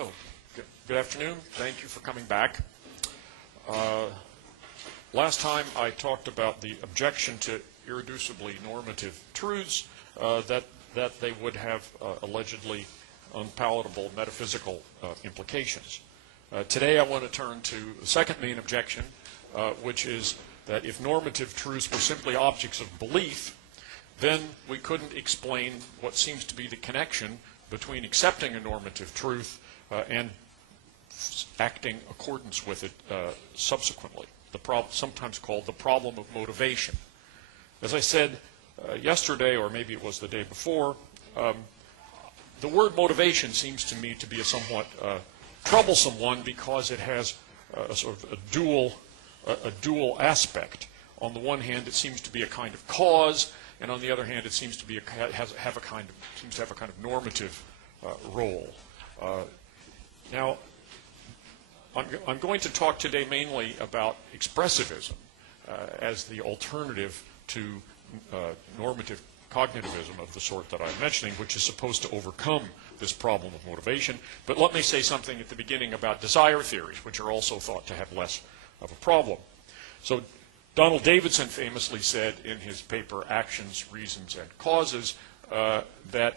Oh, good afternoon. Thank you for coming back. Last time I talked about the objection to irreducibly normative truths, that they would have allegedly unpalatable metaphysical implications. Today I want to turn to the second main objection, which is that if normative truths were simply objects of belief, then we couldn't explain what seems to be the connection between accepting a normative truth and acting accordance with it subsequently, sometimes called the problem of motivation. As I said yesterday, or maybe it was the day before, the word motivation seems to me to be a somewhat troublesome one because it has a sort of a dual aspect. On the one hand, it seems to be a kind of cause, and on the other hand, it seems to be have a kind of normative role. Now, I'm going to talk today mainly about expressivism as the alternative to normative cognitivism of the sort that I'm mentioning, which is supposed to overcome this problem of motivation. But let me say something at the beginning about desire theories, which are also thought to have less of a problem. So Donald Davidson famously said in his paper Actions, Reasons, and Causes that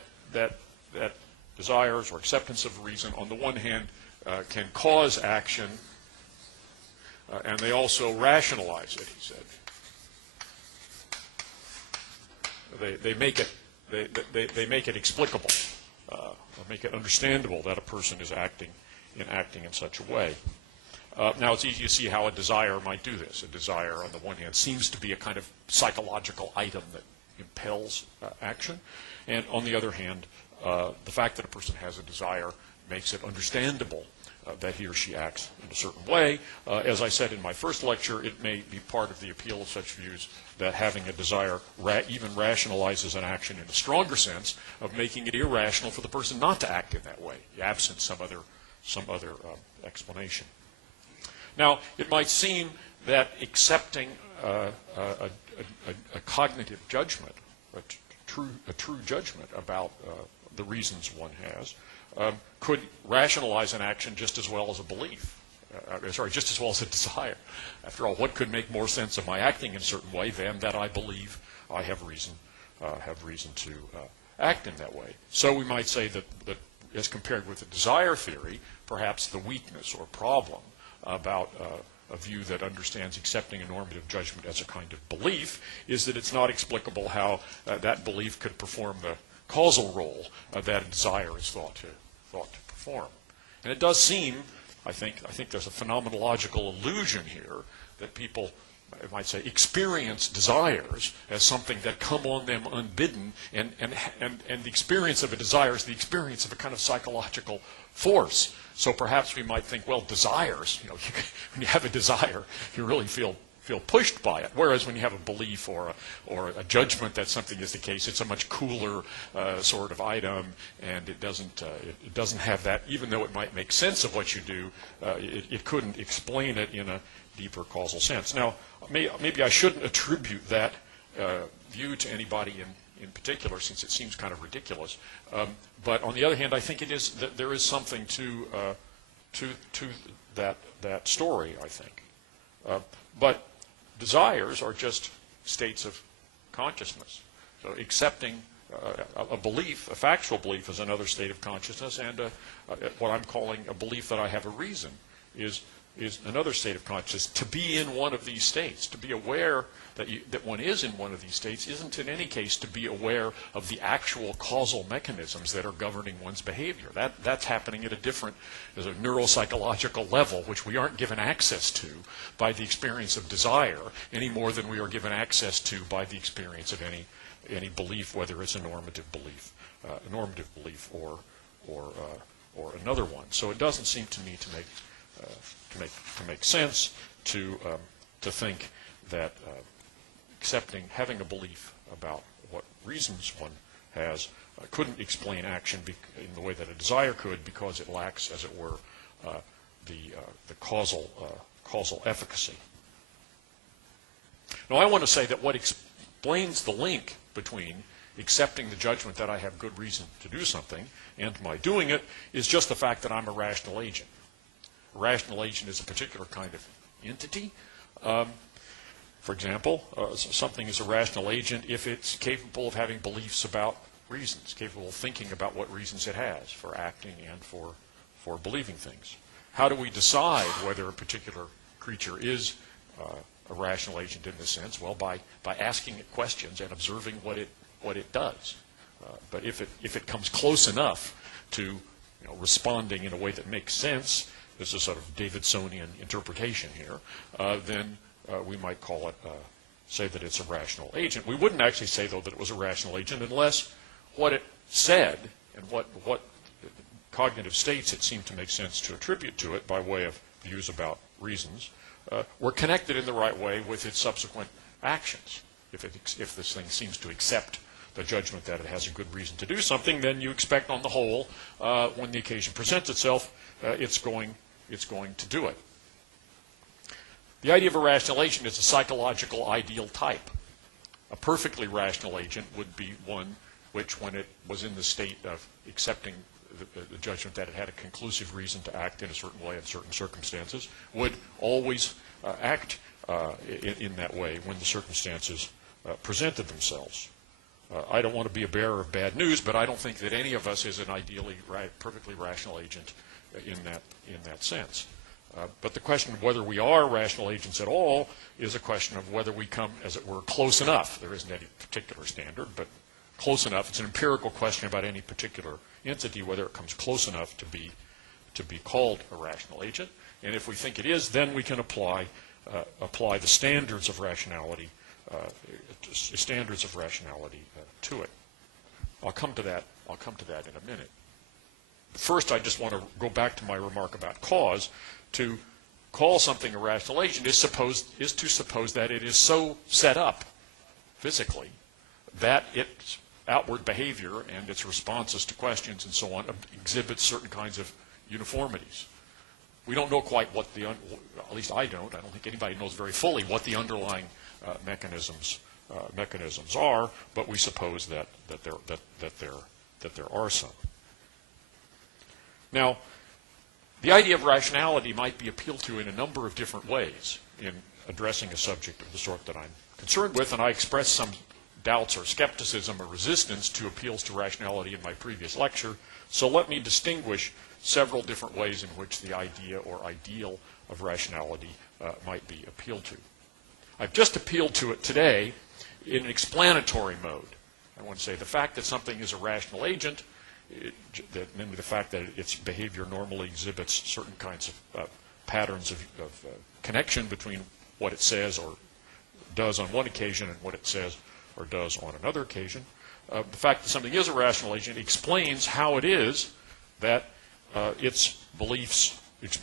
desires or acceptance of reason, on the one hand, can cause action, and they also rationalize it, he said. They make it explicable, or make it understandable that a person is acting in such a way. Now, it's easy to see how a desire might do this. A desire, on the one hand, seems to be a kind of psychological item that impels action, and on the other hand, the fact that a person has a desire makes it understandable that he or she acts in a certain way. As I said in my first lecture, it may be part of the appeal of such views that having a desire even rationalizes an action in a stronger sense of making it irrational for the person not to act in that way, absent some other explanation. Now, it might seem that accepting a cognitive judgment, a true judgment about the reasons one has, could rationalize an action just as well as a belief. Just as well as a desire. After all, what could make more sense of my acting in a certain way than that I believe I have reason to act in that way? So we might say that as compared with the desire theory, perhaps the weakness or problem about a view that understands accepting a normative judgment as a kind of belief is that it's not explicable how that belief could perform the causal role that a desire is thought to perform. And it does seem, I think there's a phenomenological illusion here that people, I might say, experience desires as something that come on them unbidden, and the experience of a desire is the experience of a kind of psychological force. So perhaps we might think, well, desires, when you have a desire, you really feel pushed by it. Whereas when you have a belief or a judgment that something is the case, it's a much cooler sort of item, and it doesn't have that. Even though it might make sense of what you do, it couldn't explain it in a deeper causal sense. Now, maybe I shouldn't attribute that view to anybody in particular, since it seems kind of ridiculous. But on the other hand, I think it is that there is something to that story, I think. But desires are just states of consciousness. So accepting a belief, a factual belief, is another state of consciousness, and what I'm calling a belief that I have a reason is another state of consciousness. To be in one of these states, to be aware that one is in one of these states, isn't in any case to be aware of the actual causal mechanisms that are governing one's behavior. That's happening at there's a neuropsychological level, which we aren't given access to by the experience of desire any more than we are given access to by the experience of any belief, whether it's a normative belief or another one. So it doesn't seem to me to make sense to think that having a belief about what reasons one has couldn't explain action in the way that a desire could, because it lacks, as it were, the causal efficacy. Now, I want to say that what explains the link between accepting the judgment that I have good reason to do something, and my doing it is just the fact that I'm a rational agent. A rational agent is a particular kind of entity. For example, something is a rational agent if it's capable of having beliefs about reasons, capable of thinking about what reasons it has for acting and for believing things. How do we decide whether a particular creature is a rational agent in this sense? Well, by asking it questions and observing what it does. But if it comes close enough to responding in a way that makes sense, this is sort of Davidsonian interpretation here, then we might call it, say that it's a rational agent. We wouldn't actually say, though, that it was a rational agent unless what it said and what cognitive states it seemed to make sense to attribute to it by way of views about reasons were connected in the right way with its subsequent actions. If this thing seems to accept the judgment that it has a good reason to do something, then you expect on the whole, when the occasion presents itself, it's going to do it. The idea of a rational agent is a psychological ideal type. A perfectly rational agent would be one which, when it was in the state of accepting the judgment that it had a conclusive reason to act in a certain way in certain circumstances, would always act in that way when the circumstances presented themselves. I don't want to be a bearer of bad news, but I don't think that any of us is an ideally perfectly rational agent in that sense. But the question of whether we are rational agents at all is a question of whether we come, as it were, close enough. There isn't any particular standard, but close enough. It's an empirical question about any particular entity, whether it comes close enough to be called a rational agent. And if we think it is, then we can apply the standards of rationality to it. I'll come to that in a minute. First, I just want to go back to my remark about cause. To call something a rational agent is to suppose that it is so set up physically that its outward behavior and its responses to questions and so on exhibits certain kinds of uniformities. We don't know quite what at least I don't think anybody knows very fully what the underlying mechanisms are, but we suppose that there are some. Now, the idea of rationality might be appealed to in a number of different ways in addressing a subject of the sort that I'm concerned with, and I expressed some doubts or skepticism or resistance to appeals to rationality in my previous lecture, so let me distinguish several different ways in which the idea or ideal of rationality might be appealed to. I've just appealed to it today in an explanatory mode. I want to say the fact that something is a rational agent, namely the fact that its behavior normally exhibits certain kinds of patterns of connection between what it says or does on one occasion and what it says or does on another occasion. The fact that something is a rational agent explains how it is that its beliefs, it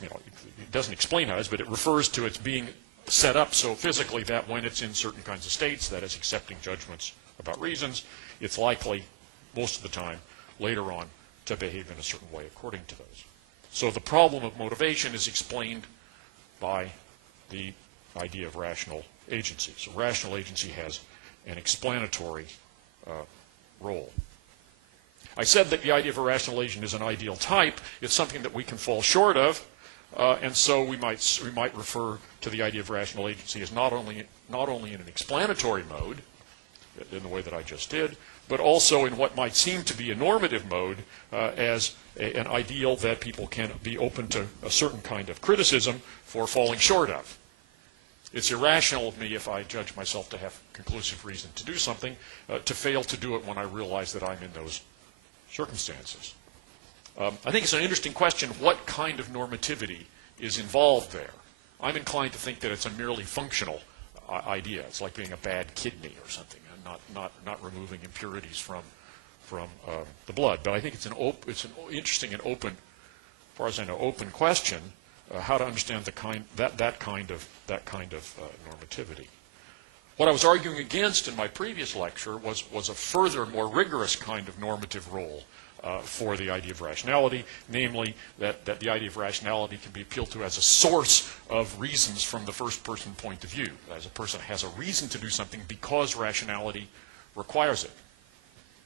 doesn't explain how it is, but it refers to its being set up so physically that when it's in certain kinds of states, that is accepting judgments about reasons, it's likely, most of the time, later on, to behave in a certain way according to those. So the problem of motivation is explained by the idea of rational agency. So rational agency has an explanatory role. I said that the idea of a rational agent is an ideal type. It's something that we can fall short of, and so we might refer to the idea of rational agency as not only in an explanatory mode, in the way that I just did, but also in what might seem to be a normative mode as an ideal that people can be open to a certain kind of criticism for falling short of. It's irrational of me, if I judge myself to have conclusive reason to do something, to fail to do it when I realize that I'm in those circumstances. I think it's an interesting question, what kind of normativity is involved there? I'm inclined to think that it's a merely functional idea. It's like being a bad kidney or something, and not removing impurities from the blood. But I think it's an interesting and open, as far as I know, open question how to understand that kind of normativity. What I was arguing against in my previous lecture was a further, more rigorous kind of normative role for the idea of rationality, namely that the idea of rationality can be appealed to as a source of reasons from the first-person point of view. As a person has a reason to do something because rationality requires it.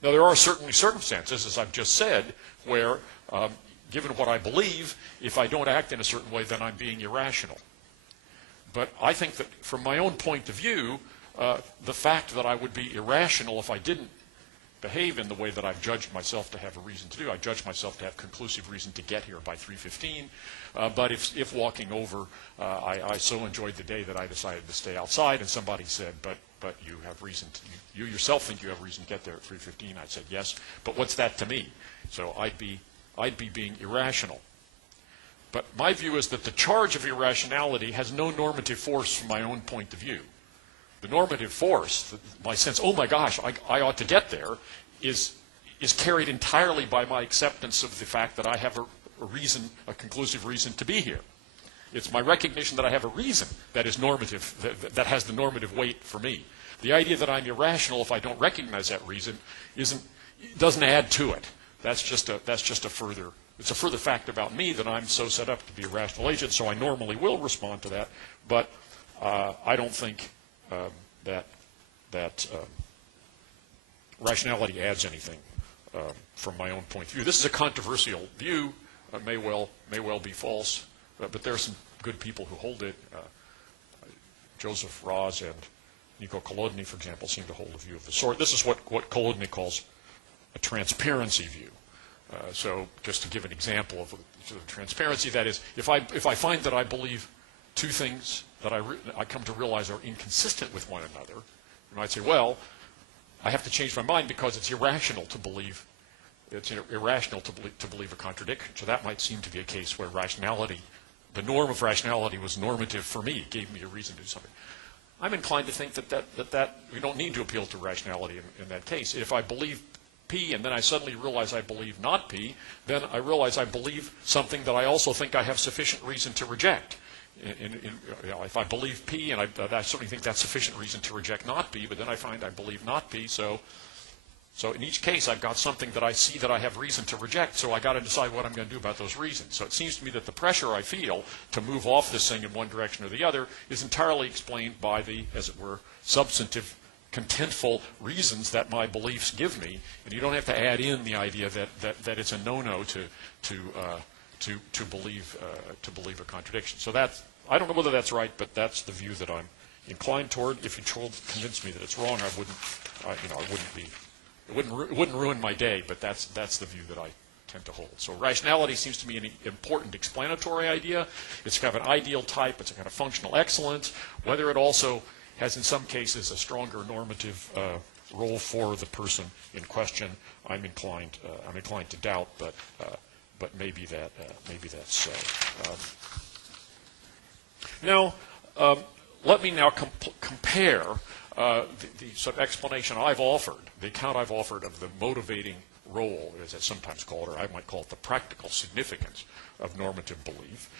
Now, there are certainly circumstances, as I've just said, where, given what I believe, if I don't act in a certain way, then I'm being irrational. But I think that from my own point of view, the fact that I would be irrational if I didn't behave in the way that I've judged myself to have a reason to do. I judge myself to have conclusive reason to get here by 3:15. But if walking over, I so enjoyed the day that I decided to stay outside, and somebody said, but you have reason to, you yourself think you have reason to get there at 3:15. I said, yes, but what's that to me? So I'd be being irrational. But my view is that the charge of irrationality has no normative force from my own point of view. The normative force, my sense, oh my gosh, I ought to get there, is carried entirely by my acceptance of the fact that I have a reason, a conclusive reason to be here. It's my recognition that I have a reason that is normative, that has the normative weight for me. The idea that I'm irrational if I don't recognize that reason doesn't add to it. That's just a further fact about me that I'm so set up to be a rational agent, so I normally will respond to that, but I don't think that rationality adds anything from my own point of view. This is a controversial view, may well be false, but there are some good people who hold it. Joseph Raz and Nico Kolodny, for example, seem to hold a view of the sort. This is what Kolodny calls a transparency view. So just to give an example of transparency, that is, if I find that I believe two things that I come to realize are inconsistent with one another, you might say, well, I have to change my mind because it's irrational to believe a contradiction. So that might seem to be a case where rationality, the norm of rationality was normative for me, gave me a reason to do something. I'm inclined to think that we don't need to appeal to rationality in that case. If I believe P and then I suddenly realize I believe not P, then I realize I believe something that I also think I have sufficient reason to reject. If I believe P, and I certainly think that's sufficient reason to reject not P, but then I find I believe not P, so in each case I've got something that I see that I have reason to reject, so I got to decide what I'm going to do about those reasons. So it seems to me that the pressure I feel to move off this thing in one direction or the other is entirely explained by the, as it were, substantive, contentful reasons that my beliefs give me, and you don't have to add in the idea that it's a no-no to believe a contradiction. So I don't know whether that's right, but that's the view that I'm inclined toward. If you convince me that it's wrong, it wouldn't ruin my day. But that's the view that I tend to hold. So rationality seems to me an important explanatory idea. It's kind of an ideal type. It's a kind of functional excellence. Whether it also has, in some cases, a stronger normative role for the person in question, I'm inclined to doubt, but maybe that's so. Now, let me now compare the sort of explanation I've offered, the account I've offered of the motivating role, as it's sometimes called, or I might call it the practical significance of normative belief,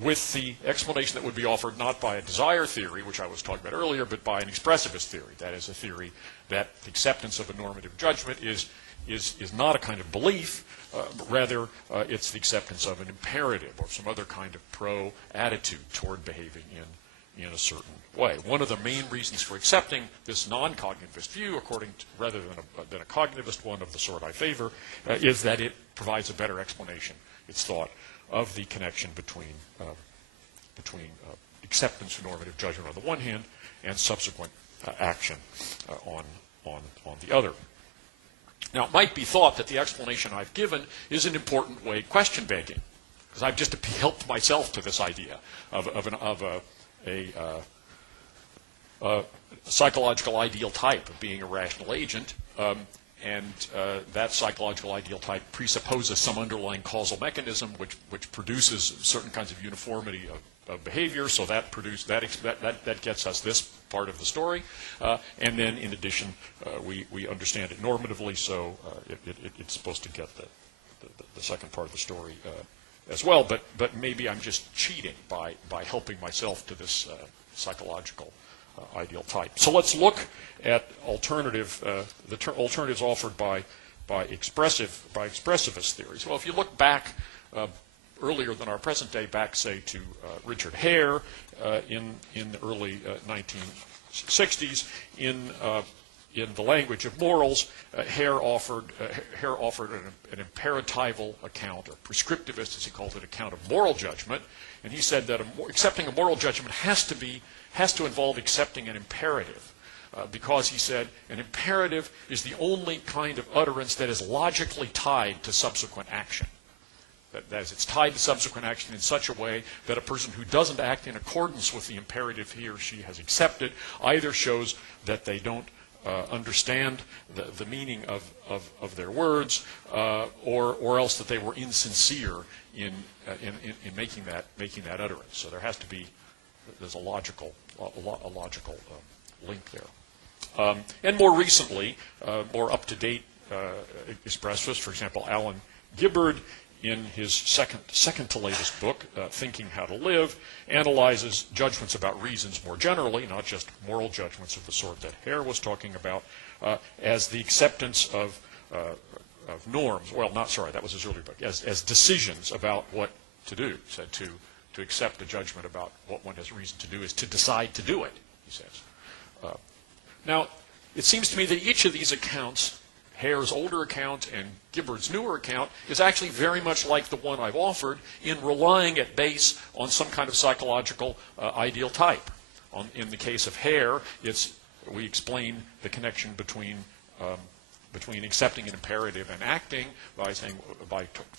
with the explanation that would be offered not by a desire theory, which I was talking about earlier, but by an expressivist theory. That is a theory that the acceptance of a normative judgment is not a kind of belief, but rather it's the acceptance of an imperative or some other kind of pro-attitude toward behaving in a certain way. One of the main reasons for accepting this non-cognitivist view, rather than a cognitivist one of the sort I favor, is that it provides a better explanation, it's thought, of the connection between acceptance of normative judgment on the one hand and subsequent action on the other. Now, it might be thought that the explanation I've given is an important way question banking, because I've just appealed myself to this idea of a psychological ideal type of being a rational agent, and that psychological ideal type presupposes some underlying causal mechanism which produces certain kinds of uniformity of behavior. So that gets us this part of the story, and then in addition we understand it normatively, so it's supposed to get the second part of the story as well. But maybe I'm just cheating by helping myself to this psychological ideal type. So let's look at alternatives offered by expressivist theories. Well, if you look back earlier than our present day, back say to Richard Hare in the early 1960s, in in the language of morals, Hare offered an imperatival account, or prescriptivist, as he called it, account of moral judgment, and he said that accepting a moral judgment has to involve accepting an imperative, because he said an imperative is the only kind of utterance that is logically tied to subsequent action. That is, it's tied to subsequent action in such a way that a person who doesn't act in accordance with the imperative he or she has accepted either shows that they don't understand the meaning of their words, or else that they were insincere in making that utterance. So there's a logical link there. And more recently, more up-to-date expressivists, for example, Alan Gibbard, in his second to latest book, Thinking How to Live, analyzes judgments about reasons more generally, not just moral judgments of the sort that Hare was talking about, as the acceptance of norms. Well, that was his earlier book. As decisions about what to do. He said to accept a judgment about what one has reason to do is to decide to do it, he says. Now, it seems to me that each of these accounts, Hare's older account and Gibbard's newer account, is actually very much like the one I've offered in relying at base on some kind of psychological ideal type. In the case of Hare, we explain the connection between accepting an imperative and acting by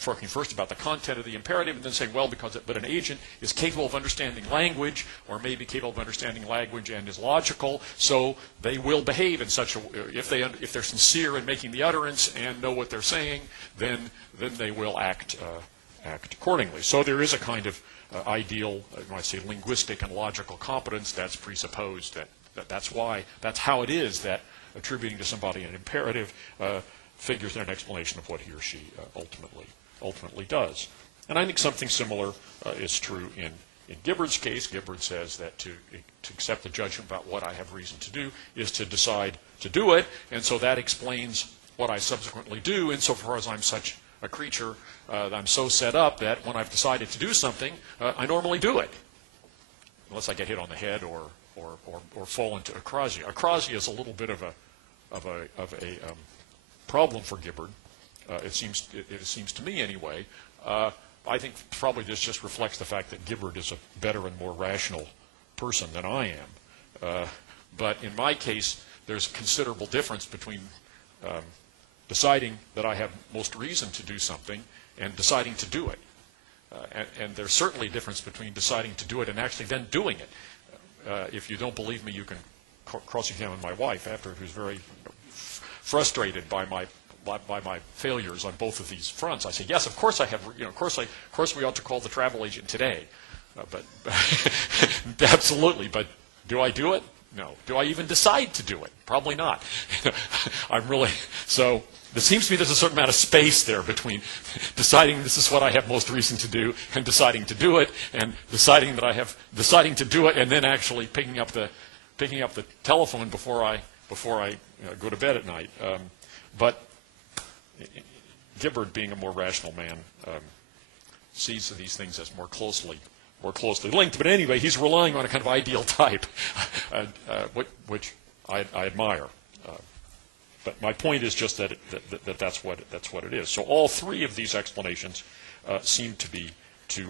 talking first about the content of the imperative, and then saying, well, but an agent is capable of understanding language, or may be capable of understanding language and is logical, so they will behave in such a if they're sincere in making the utterance and know what they're saying, then they will act accordingly. So there is a kind of ideal, I might say, linguistic and logical competence that's presupposed. That's how it is that attributing to somebody an imperative figures in an explanation of what he or she ultimately does. And I think something similar is true in Gibbard's case. Gibbard says that to accept the judgment about what I have reason to do is to decide to do it, and so that explains what I subsequently do, insofar as I'm such a creature, I'm so set up that when I've decided to do something, I normally do it, unless I get hit on the head or fall into acrasia. Acrasia is a little bit of a problem for Gibbard. It seems to me anyway. I think probably this just reflects the fact that Gibbard is a better and more rational person than I am. But in my case, there's a considerable difference between deciding that I have most reason to do something and deciding to do it. And there's certainly a difference between deciding to do it and actually then doing it. If you don't believe me, you can cross-examine my wife after, who's very frustrated by my failures on both of these fronts. I say, yes, of course I have. Of course we ought to call the travel agent today. But absolutely. But do I do it? No. Do I even decide to do it? Probably not. So it seems to me there's a certain amount of space there between deciding this is what I have most reason to do and deciding to do it, and deciding to do it and then actually picking up the telephone before I go to bed at night. But Gibbard, being a more rational man, sees these things as more closely linked. But anyway, he's relying on a kind of ideal type, which I admire. But my point is just that that's what it is. So all three of these explanations seem to be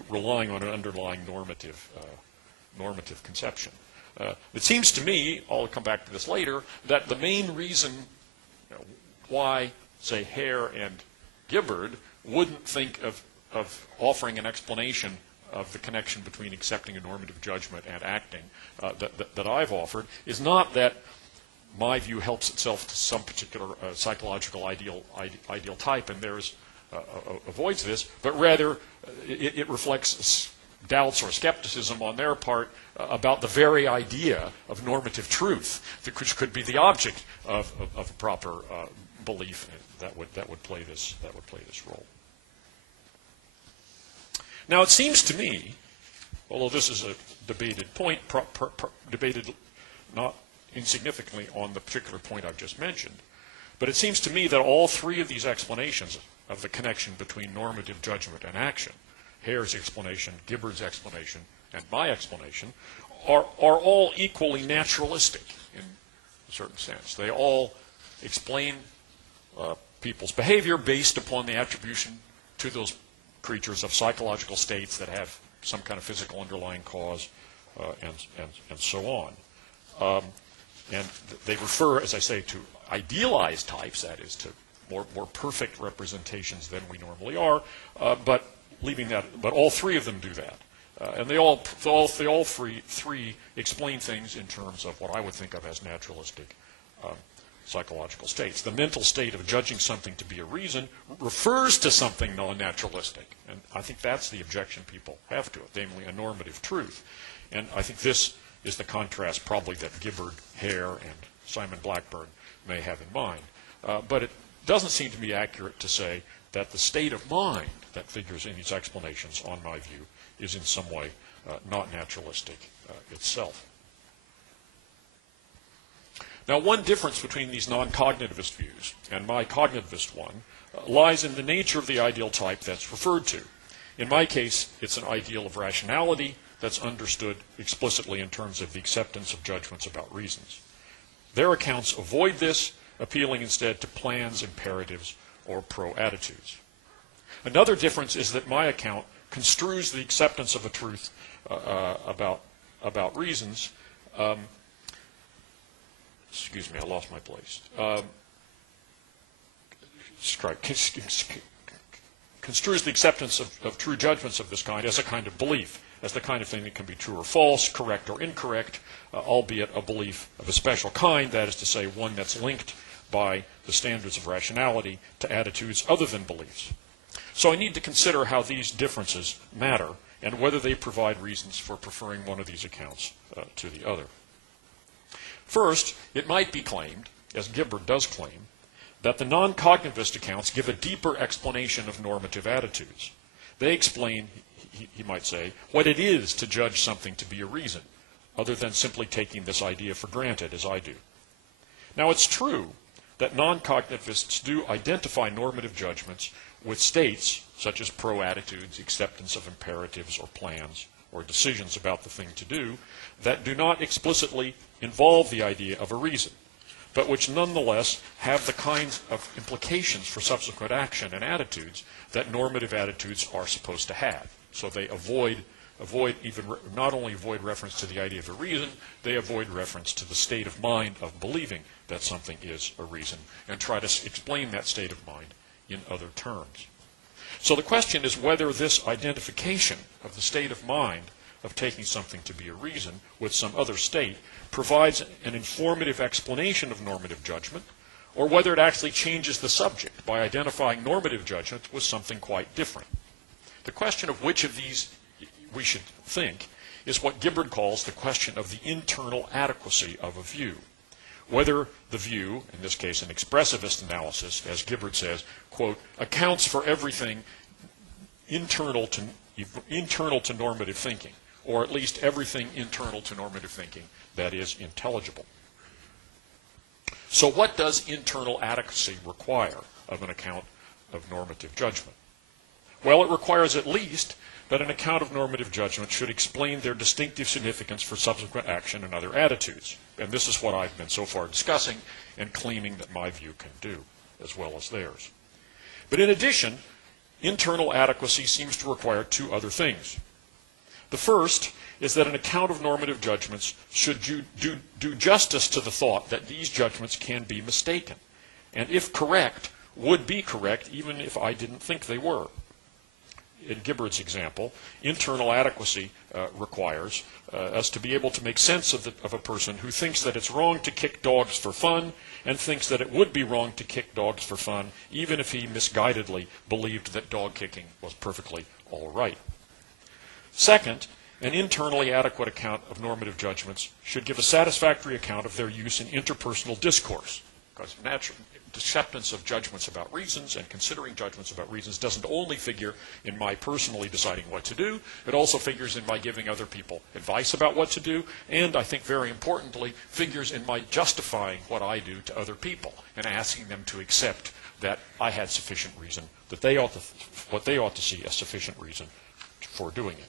relying on an underlying normative conception. It seems to me, I'll come back to this later, that the main reason why, say, Hare and Gibbard wouldn't think of offering an explanation of the connection between accepting a normative judgment and acting that I've offered is not that my view helps itself to some particular psychological ideal type and theirs avoids this, but rather it reflects doubts or skepticism on their part about the very idea of normative truth, which could be the object of a proper belief that would play this role. Now, it seems to me, although this is a debated point, debated not insignificantly on the particular point I've just mentioned, but it seems to me that all three of these explanations of the connection between normative judgment and action, Hare's explanation, Gibbard's explanation, and my explanation, are all equally naturalistic in certain sense. They all explain people's behavior based upon the attribution to those creatures of psychological states that have some kind of physical underlying cause, and so on. And they refer, as I say, to idealized types, that is, to more perfect representations than we normally are, but all three of them do that. And they all three explain things in terms of what I would think of as naturalistic psychological states. The mental state of judging something to be a reason refers to something non-naturalistic. And I think that's the objection people have to it, namely a normative truth. And I think this is the contrast probably that Gibbard, Hare, and Simon Blackburn may have in mind. But it doesn't seem to be accurate to say that the state of mind that figures in these explanations, on my view, is in some way not naturalistic itself. Now, one difference between these non-cognitivist views and my cognitivist one lies in the nature of the ideal type that's referred to. In my case, it's an ideal of rationality that's understood explicitly in terms of the acceptance of judgments about reasons. Their accounts avoid this, appealing instead to plans, imperatives, or pro-attitudes. Another difference is that my account construes the acceptance of a truth about reasons. Excuse me, I lost my place. Construes the acceptance of true judgments of this kind as a kind of belief, as the kind of thing that can be true or false, correct or incorrect, albeit a belief of a special kind, that is to say, one that's linked by the standards of rationality to attitudes other than beliefs. So I need to consider how these differences matter and whether they provide reasons for preferring one of these accounts to the other. First, it might be claimed, as Gibbard does claim, that the non-cognitivist accounts give a deeper explanation of normative attitudes. They explain, he might say, what it is to judge something to be a reason, other than simply taking this idea for granted, as I do. Now, it's true that non-cognitivists do identify normative judgments with states, such as pro-attitudes, acceptance of imperatives or plans, or decisions about the thing to do, that do not explicitly involve the idea of a reason, but which nonetheless have the kinds of implications for subsequent action and attitudes that normative attitudes are supposed to have. So they not only avoid reference to the idea of a reason, they avoid reference to the state of mind of believing that something is a reason, and try to explain that state of mind in other terms. So the question is whether this identification of the state of mind of taking something to be a reason with some other state provides an informative explanation of normative judgment, or whether it actually changes the subject by identifying normative judgment with something quite different. The question of which of these we should think is what Gibbard calls the question of the internal adequacy of a view. Whether the view, in this case an expressivist analysis, as Gibbard says, quote, accounts for everything internal to normative thinking, or at least everything internal to normative thinking that is intelligible. So what does internal adequacy require of an account of normative judgment? Well, it requires at least that an account of normative judgment should explain their distinctive significance for subsequent action and other attitudes. And this is what I've been so far discussing and claiming that my view can do, as well as theirs. But in addition, internal adequacy seems to require two other things. The first is that an account of normative judgments should do justice to the thought that these judgments can be mistaken, and if correct, would be correct even if I didn't think they were. In Gibbard's example, internal adequacy requires us to be able to make sense of a person who thinks that it's wrong to kick dogs for fun and thinks that it would be wrong to kick dogs for fun even if he misguidedly believed that dog kicking was perfectly all right. Second, an internally adequate account of normative judgments should give a satisfactory account of their use in interpersonal discourse, because acceptance of judgments about reasons and considering judgments about reasons doesn't only figure in my personally deciding what to do, it also figures in my giving other people advice about what to do, and I think very importantly, figures in my justifying what I do to other people and asking them to accept that I had sufficient reason, that what they ought to see as sufficient reason for doing it.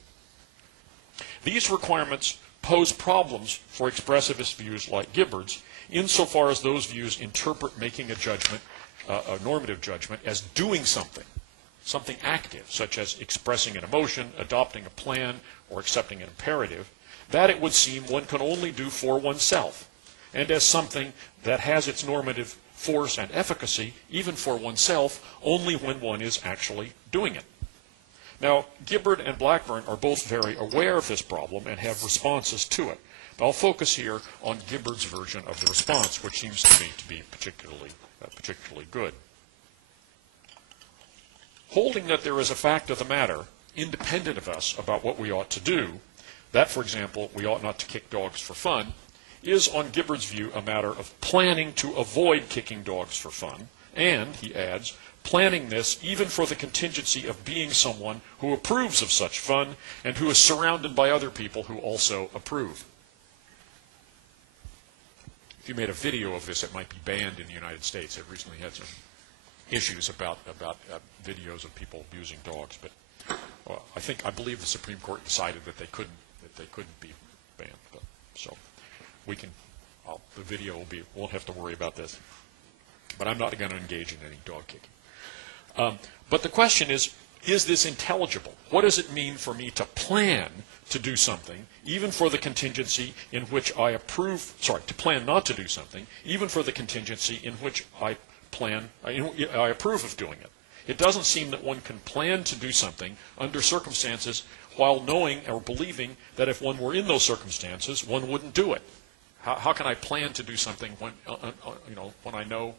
These requirements pose problems for expressivist views like Gibbard's, insofar as those views interpret making a judgment, a normative judgment, as doing something active, such as expressing an emotion, adopting a plan, or accepting an imperative, that it would seem one can only do for oneself, and as something that has its normative force and efficacy, even for oneself, only when one is actually doing it. Now, Gibbard and Blackburn are both very aware of this problem and have responses to it. But I'll focus here on Gibbard's version of the response, which seems to me to be particularly good. Holding that there is a fact of the matter, independent of us, about what we ought to do, that, for example, we ought not to kick dogs for fun, is, on Gibbard's view, a matter of planning to avoid kicking dogs for fun, and, he adds, planning this even for the contingency of being someone who approves of such fun and who is surrounded by other people who also approve. If you made a video of this, it might be banned in the United States. It recently had some issues about videos of people abusing dogs, but I believe the Supreme Court decided that they couldn't be banned. So we can, the video won't have to worry about this. But I'm not going to engage in any dog kicking. But the question is this intelligible? What does it mean for me to plan to do something, even for the contingency in which I approve, to plan not to do something, even for the contingency in which I approve of doing it? It doesn't seem that one can plan to do something under circumstances while knowing or believing that if one were in those circumstances, one wouldn't do it. How can I plan to do something when I know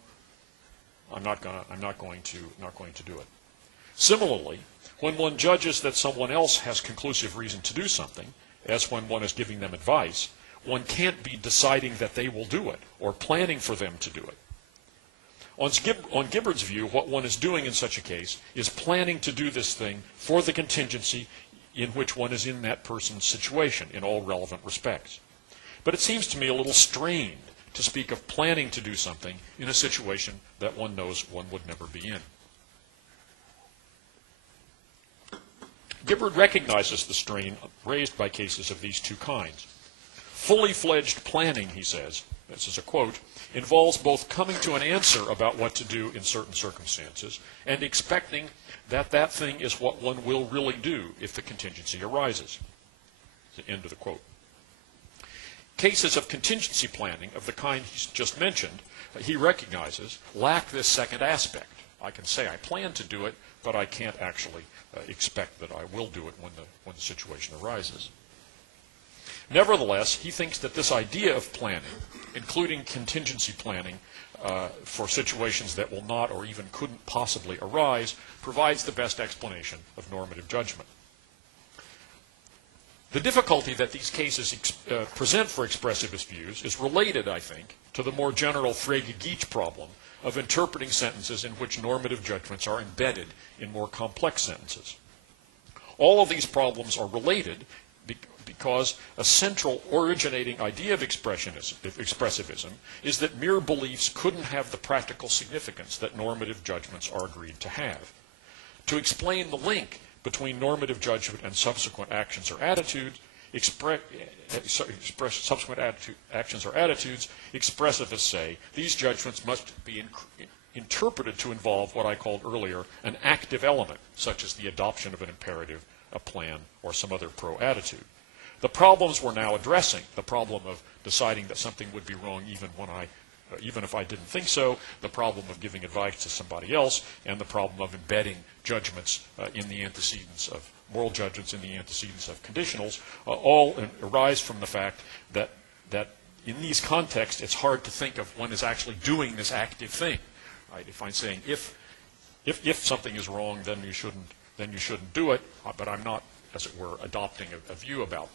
I'm not going to do it? Similarly, when one judges that someone else has conclusive reason to do something, as when one is giving them advice, one can't be deciding that they will do it or planning for them to do it. On Gibbard's view, what one is doing in such a case is planning to do this thing for the contingency in which one is in that person's situation in all relevant respects. But it seems to me a little strained to speak of planning to do something in a situation that one knows one would never be in. Gibbard recognizes the strain raised by cases of these two kinds. Fully fledged planning, he says, this is a quote, involves both coming to an answer about what to do in certain circumstances and expecting that that thing is what one will really do if the contingency arises. The end of the quote. Cases of contingency planning of the kind he's just mentioned, he recognizes, lack this second aspect. I can say I plan to do it, but I can't actually expect that I will do it when the situation arises. Nevertheless, he thinks that this idea of planning, including contingency planning for situations that will not or even couldn't possibly arise, provides the best explanation of normative judgment. The difficulty that these cases present for expressivist views is related, I think, to the more general Frege-Geach problem of interpreting sentences in which normative judgments are embedded in more complex sentences. All of these problems are related because a central originating idea of expressivism is that mere beliefs couldn't have the practical significance that normative judgments are agreed to have. To explain the link between normative judgment and subsequent actions or attitudes, expressivists say these judgments must be interpreted to involve what I called earlier an active element, such as the adoption of an imperative, a plan, or some other pro-attitude. The problems we're now addressing, the problem of deciding that something would be wrong even if I didn't think so, the problem of giving advice to somebody else, and the problem of embedding judgments in the antecedents of moral judgments in the antecedents of conditionals, all arise from the fact that in these contexts it's hard to think of one as actually doing this active thing. Right? If I'm saying if something is wrong, then you shouldn't do it, but I'm not, as it were, adopting a view about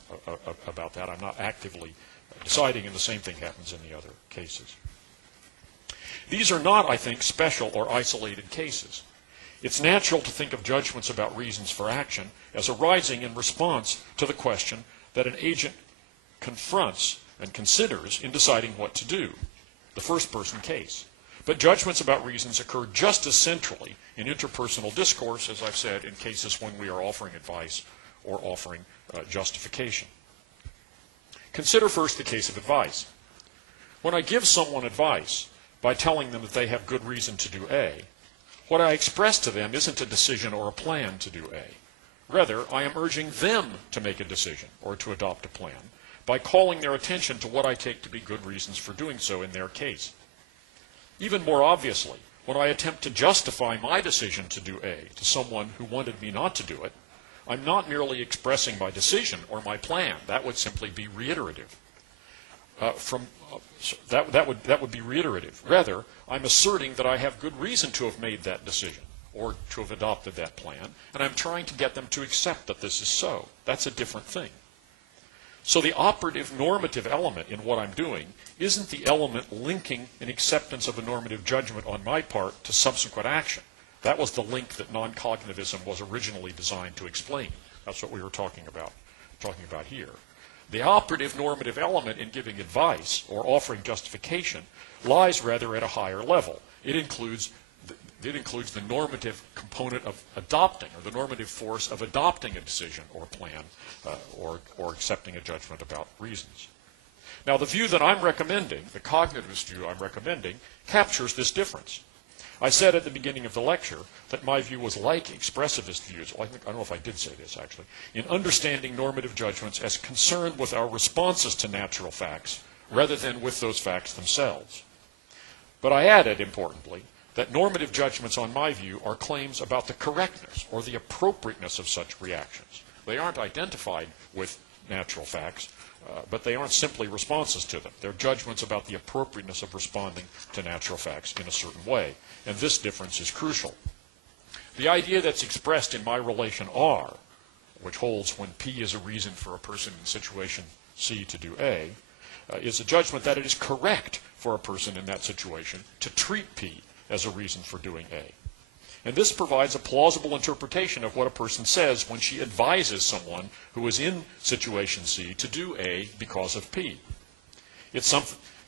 that. I'm not actively deciding, and the same thing happens in the other cases. These are not, I think, special or isolated cases. It's natural to think of judgments about reasons for action as arising in response to the question that an agent confronts and considers in deciding what to do, the first-person case. But judgments about reasons occur just as centrally in interpersonal discourse, as I've said, in cases when we are offering advice or offering justification. Consider first the case of advice. When I give someone advice by telling them that they have good reason to do A, what I express to them isn't a decision or a plan to do A. Rather, I am urging them to make a decision or to adopt a plan by calling their attention to what I take to be good reasons for doing so in their case. Even more obviously, when I attempt to justify my decision to do A to someone who wanted me not to do it, I'm not merely expressing my decision or my plan. That would simply be reiterative. That would be reiterative. Rather, I'm asserting that I have good reason to have made that decision or to have adopted that plan, and I'm trying to get them to accept that this is so. That's a different thing. So the operative normative element in what I'm doing isn't the element linking an acceptance of a normative judgment on my part to subsequent action. That was the link that non-cognitivism was originally designed to explain. That's what we were talking about here. The operative normative element in giving advice or offering justification lies rather at a higher level. It includes the normative component of adopting, or the normative force of adopting a decision or plan, or accepting a judgment about reasons. Now, the view that I'm recommending, the cognitivist view I'm recommending, captures this difference. I said at the beginning of the lecture that my view was like expressivist views. Well, I don't know if I did say this, actually. In understanding normative judgments as concerned with our responses to natural facts rather than with those facts themselves. But I added, importantly, that normative judgments, on my view, are claims about the correctness or the appropriateness of such reactions. They aren't identified with natural facts, but they aren't simply responses to them. They're judgments about the appropriateness of responding to natural facts in a certain way. And this difference is crucial. The idea that's expressed in my relation R, which holds when P is a reason for a person in situation C to do A, is a judgment that it is correct for a person in that situation to treat P as a reason for doing A. And this provides a plausible interpretation of what a person says when she advises someone who is in situation C to do A because of P.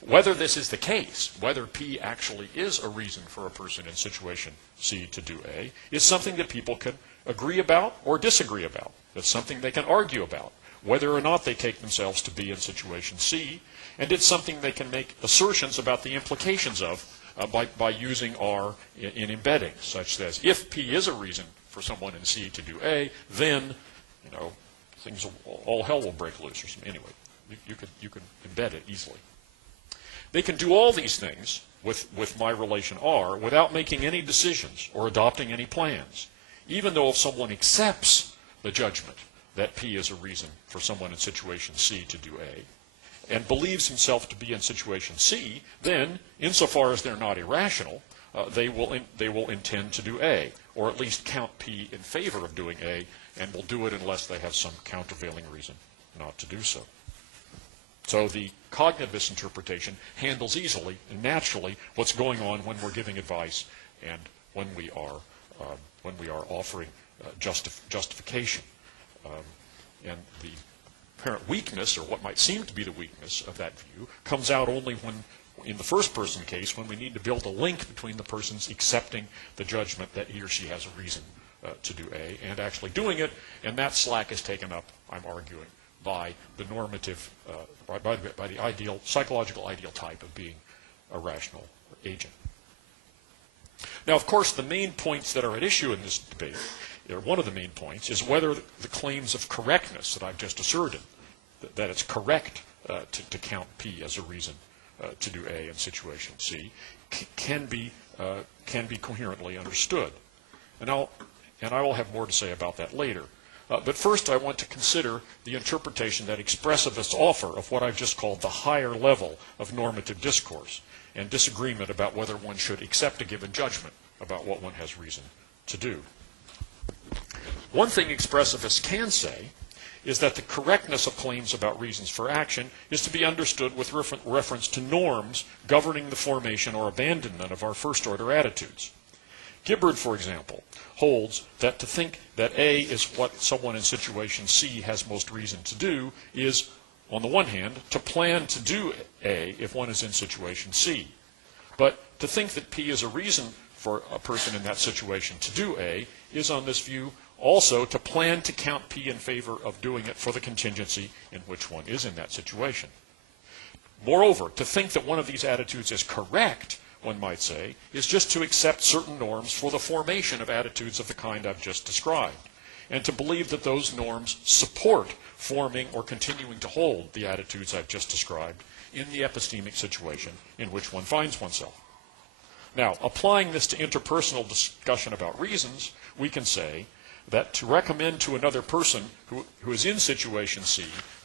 Whether this is the case, whether P actually is a reason for a person in situation C to do A, is something that people can agree about or disagree about. It's something they can argue about, whether or not they take themselves to be in situation C, and it's something they can make assertions about the implications of by using R in embedding, such as if P is a reason for someone in C to do A, then all hell will break loose or something. Anyway, you could embed it easily. They can do all these things with my relation R without making any decisions or adopting any plans, even though if someone accepts the judgment that P is a reason for someone in situation C to do A, and believes himself to be in situation C, then, insofar as they're not irrational, they will intend to do A, or at least count P in favor of doing A, and will do it unless they have some countervailing reason not to do so. So the cognitivist interpretation handles easily and naturally what's going on when we're giving advice and when we are offering justification. And the apparent weakness, or what might seem to be the weakness of that view, comes out only when, in the first person case, when we need to build a link between the person's accepting the judgment that he or she has a reason to do A and actually doing it, and that slack is taken up, I'm arguing, by the normative, by the psychological ideal type of being a rational agent. Now, of course, the main points that are at issue in this debate, or one of the main points, is whether the claims of correctness that I've just asserted, that it's correct to count P as a reason to do A in situation C, can be coherently understood. And I will have more to say about that later. But first, I want to consider the interpretation that expressivists offer of what I've just called the higher level of normative discourse and disagreement about whether one should accept a given judgment about what one has reason to do. One thing expressivists can say is that the correctness of claims about reasons for action is to be understood with reference to norms governing the formation or abandonment of our first-order attitudes. Gibbard, for example, holds that to think that A is what someone in situation C has most reason to do is, on the one hand, to plan to do A if one is in situation C. But to think that P is a reason for a person in that situation to do A is, on this view, also to plan to count P in favor of doing it for the contingency in which one is in that situation. Moreover, to think that one of these attitudes is correct, one might say, is just to accept certain norms for the formation of attitudes of the kind I've just described, and to believe that those norms support forming or continuing to hold the attitudes I've just described in the epistemic situation in which one finds oneself. Now, applying this to interpersonal discussion about reasons, we can say that to recommend to another person who is in situation C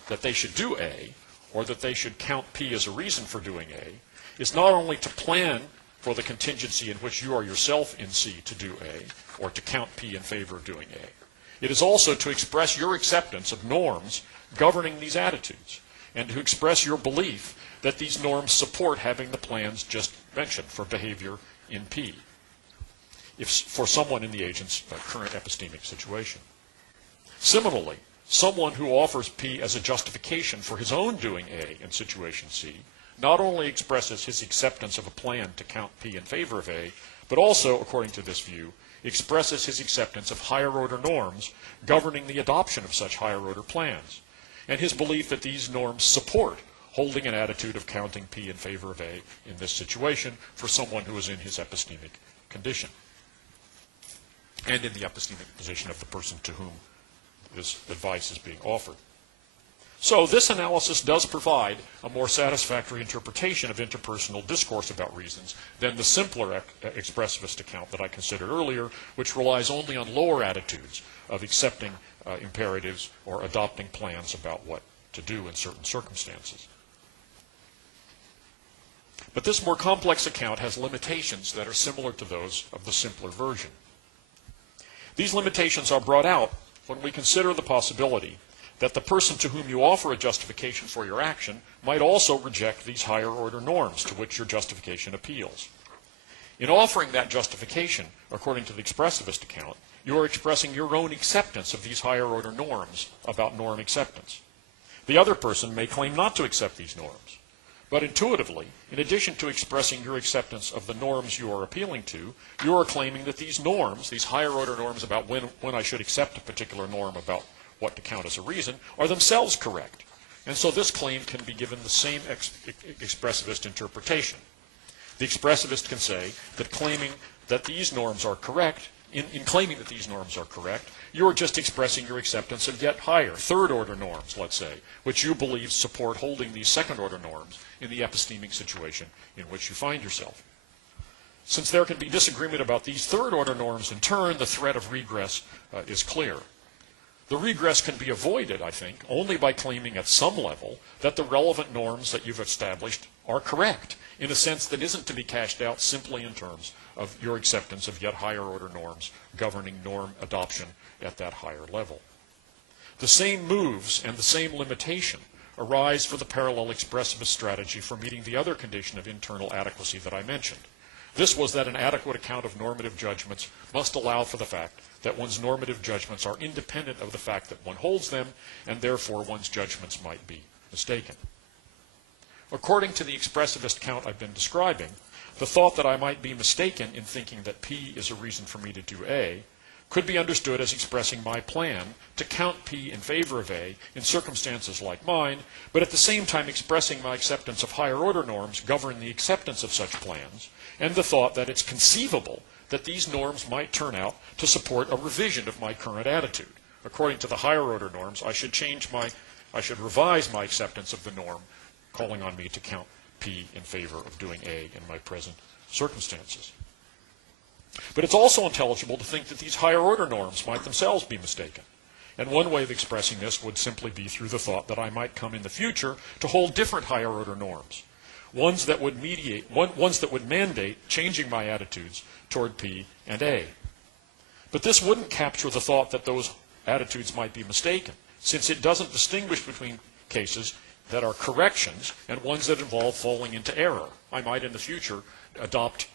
that they should do A, or that they should count P as a reason for doing A, is not only to plan for the contingency in which you are yourself in C to do A, or to count P in favor of doing A. It is also to express your acceptance of norms governing these attitudes, and to express your belief that these norms support having the plans just mentioned for behavior in P, if for someone in the agent's current epistemic situation. Similarly, someone who offers P as a justification for his own doing A in situation C not only expresses his acceptance of a plan to count P in favor of A, but also, according to this view, expresses his acceptance of higher-order norms governing the adoption of such higher-order plans, and his belief that these norms support holding an attitude of counting P in favor of A in this situation for someone who is in his epistemic condition, and in the epistemic position of the person to whom this advice is being offered. So this analysis does provide a more satisfactory interpretation of interpersonal discourse about reasons than the simpler expressivist account that I considered earlier, which relies only on lower attitudes of accepting imperatives or adopting plans about what to do in certain circumstances. But this more complex account has limitations that are similar to those of the simpler version. These limitations are brought out when we consider the possibility that the person to whom you offer a justification for your action might also reject these higher order norms to which your justification appeals. In offering that justification, according to the expressivist account, you are expressing your own acceptance of these higher order norms about norm acceptance. The other person may claim not to accept these norms, but intuitively, in addition to expressing your acceptance of the norms you are appealing to, you are claiming that these norms, these higher order norms about when I should accept a particular norm about what to count as a reason, are themselves correct. And so this claim can be given the same expressivist interpretation. The expressivist can say that claiming that these norms are correct, in claiming that these norms are correct, you are just expressing your acceptance of yet higher, third-order norms, let's say, which you believe support holding these second-order norms in the epistemic situation in which you find yourself. Since there can be disagreement about these third-order norms in turn, the threat of regress is clear. The regress can be avoided, I think, only by claiming at some level that the relevant norms that you've established are correct, in a sense that isn't to be cashed out simply in terms of your acceptance of yet higher order norms governing norm adoption at that higher level. The same moves and the same limitation arise for the parallel expressivist strategy for meeting the other condition of internal adequacy that I mentioned. This was that an adequate account of normative judgments must allow for the fact that one's normative judgments are independent of the fact that one holds them, and therefore one's judgments might be mistaken. According to the expressivist count I've been describing, the thought that I might be mistaken in thinking that P is a reason for me to do A could be understood as expressing my plan to count P in favor of A in circumstances like mine, but at the same time expressing my acceptance of higher order norms governing the acceptance of such plans, and the thought that it's conceivable that these norms might turn out to support a revision of my current attitude. According to the higher order norms, I should revise my acceptance of the norm, calling on me to count P in favor of doing A in my present circumstances. But it's also intelligible to think that these higher order norms might themselves be mistaken. And one way of expressing this would simply be through the thought that I might come in the future to hold different higher order norms, ones that would mandate changing my attitudes toward P and A. But this wouldn't capture the thought that those attitudes might be mistaken, since it doesn't distinguish between cases that are corrections and ones that involve falling into error. I might in the future adopt,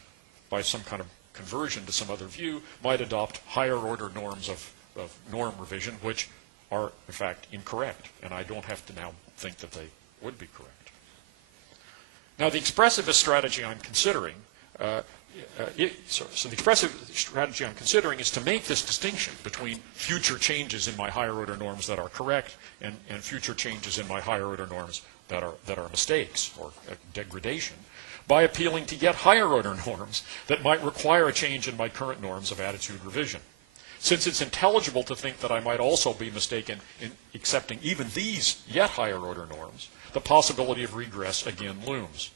by some kind of conversion to some other view, might adopt higher order norms of norm revision, which are in fact incorrect, and I don't have to now think that they would be correct. Now the expressivist strategy I'm considering So the expressive strategy I'm considering is to make this distinction between future changes in my higher order norms that are correct and future changes in my higher order norms that are mistakes or degradation by appealing to yet higher order norms that might require a change in my current norms of attitude revision. Since it's intelligible to think that I might also be mistaken in accepting even these yet higher order norms, the possibility of regress again looms.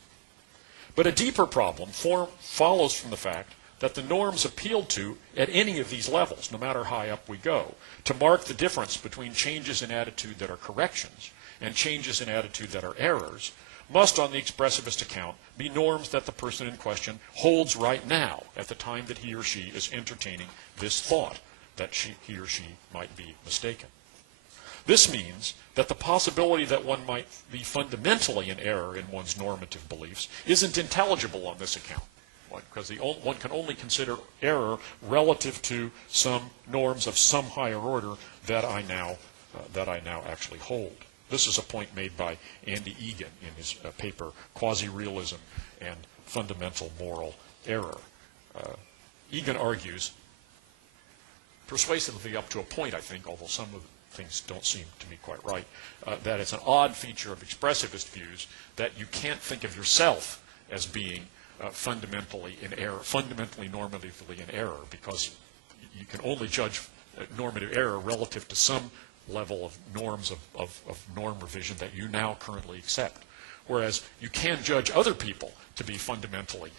But a deeper problem follows from the fact that the norms appealed to at any of these levels, no matter how high up we go, to mark the difference between changes in attitude that are corrections and changes in attitude that are errors, must, on the expressivist account, be norms that the person in question holds right now at the time that he or she is entertaining this thought that he or she might be mistaken. This means that the possibility that one might be fundamentally in error in one's normative beliefs isn't intelligible on this account, because one can only consider error relative to some norms of some higher order that I now actually hold. This is a point made by Andy Egan in his paper, Quasi-Realism and Fundamental Moral Error. Egan argues, persuasively up to a point, I think, although some of the things don't seem to me quite right, that it's an odd feature of expressivist views that you can't think of yourself as being fundamentally in error, fundamentally normatively in error, because you can only judge normative error relative to some level of norms of norm revision that you now currently accept. Whereas you can judge other people to be fundamentally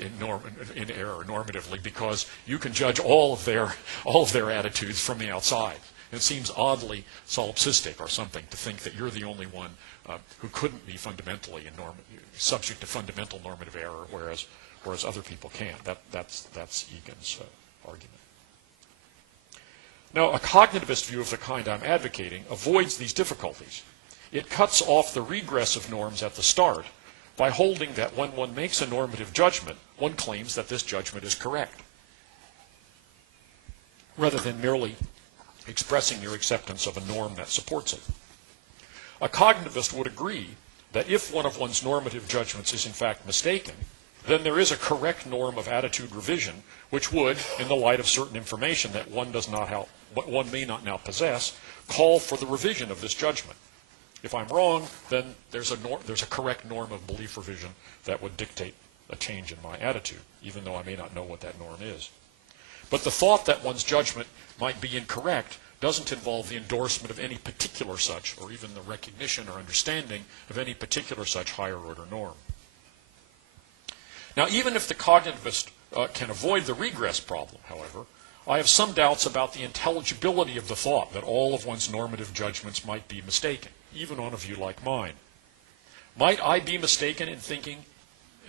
in error normatively, because you can judge all of their attitudes from the outside. It seems oddly solipsistic or something to think that you're the only one who couldn't be fundamentally subject to fundamental normative error, whereas other people can. That's Egan's argument. Now, a cognitivist view of the kind I'm advocating avoids these difficulties. It cuts off the regress of norms at the start by holding that when one makes a normative judgment, one claims that this judgment is correct, rather than merely expressing your acceptance of a norm that supports it. A cognitivist would agree that if one of one's normative judgments is in fact mistaken, then there is a correct norm of attitude revision which would, in the light of certain information that one may not now possess, call for the revision of this judgment. If I'm wrong, then there's a correct norm of belief revision that would dictate a change in my attitude, even though I may not know what that norm is. But the thought that one's judgment might be incorrect doesn't involve the endorsement of any particular such, or even the recognition or understanding of any particular such higher order norm. Now, even if the cognitivist can avoid the regress problem, however, I have some doubts about the intelligibility of the thought that all of one's normative judgments might be mistaken, even on a view like mine. Might I be mistaken in thinking,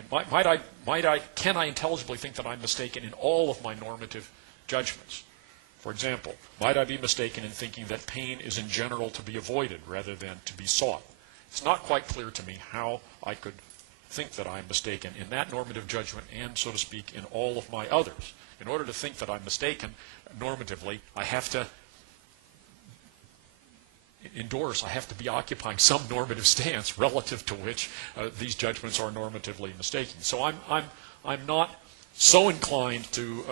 can I intelligibly think that I'm mistaken in all of my normative judgments? For example, might I be mistaken in thinking that pain is in general to be avoided rather than to be sought? It's not quite clear to me how I could think that I'm mistaken in that normative judgment and, so to speak, in all of my others. In order to think that I'm mistaken normatively, I have to I have to be occupying some normative stance relative to which these judgments are normatively mistaken. So I'm not so inclined to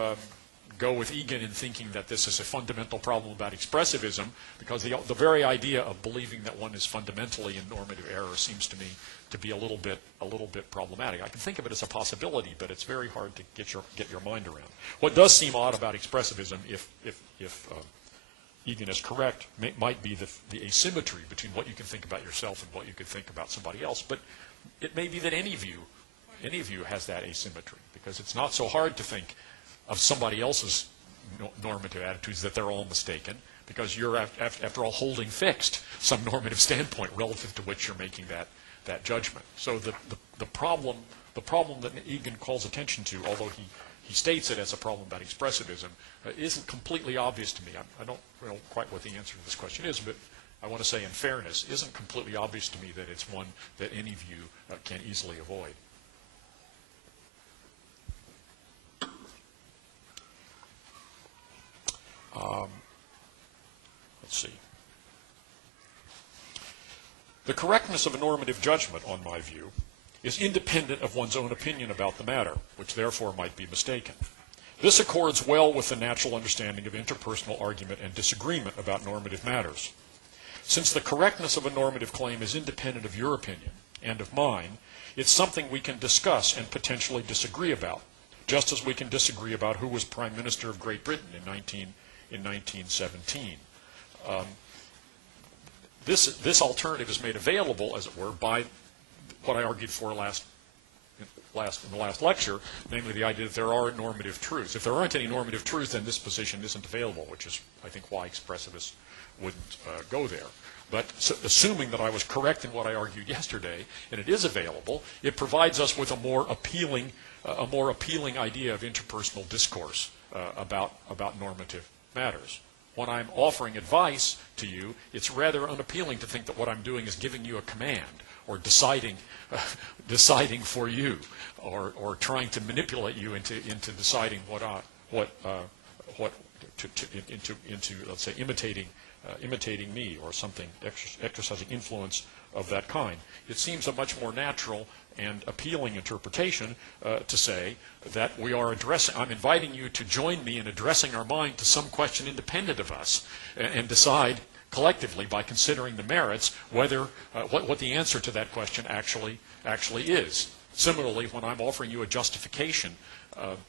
go with Egan in thinking that this is a fundamental problem about expressivism, because the very idea of believing that one is fundamentally in normative error seems to me to be a little bit problematic. I can think of it as a possibility, but it's very hard to get your mind around. What does seem odd about expressivism, if Egan is correct, might be the asymmetry between what you can think about yourself and what you could think about somebody else. But it may be that any view has that asymmetry, because it's not so hard to think of somebody else's normative attitudes that they're all mistaken, because you're, after all, holding fixed some normative standpoint relative to which you're making that judgment. So the problem that Egan calls attention to, although he states it as a problem about expressivism, isn't completely obvious to me. I don't know quite what the answer to this question is, but I want to say in fairness, isn't completely obvious to me that it's one that any view can easily avoid. Let's see. The correctness of a normative judgment, on my view, is independent of one's own opinion about the matter, which therefore might be mistaken. This accords well with the natural understanding of interpersonal argument and disagreement about normative matters. Since the correctness of a normative claim is independent of your opinion and of mine, it's something we can discuss and potentially disagree about, just as we can disagree about who was Prime Minister of Great Britain in 1917. This alternative is made available, as it were, by what I argued for in the last lecture, namely the idea that there are normative truths. If there aren't any normative truths, then this position isn't available, which is, I think, why expressivists wouldn't go there. But assuming that I was correct in what I argued yesterday, and it is available, it provides us with a more appealing idea of interpersonal discourse about normative matters. When I'm offering advice to you, it's rather unappealing to think that what I'm doing is giving you a command or deciding for you, or trying to manipulate you into deciding into let's say imitating me or something, exercising influence of that kind. It seems a much more natural and appealing interpretation to say that I'm inviting you to join me in addressing our mind to some question independent of us, and decide collectively by considering the merits whether what the answer to that question actually is. Similarly, when I'm offering you a justification of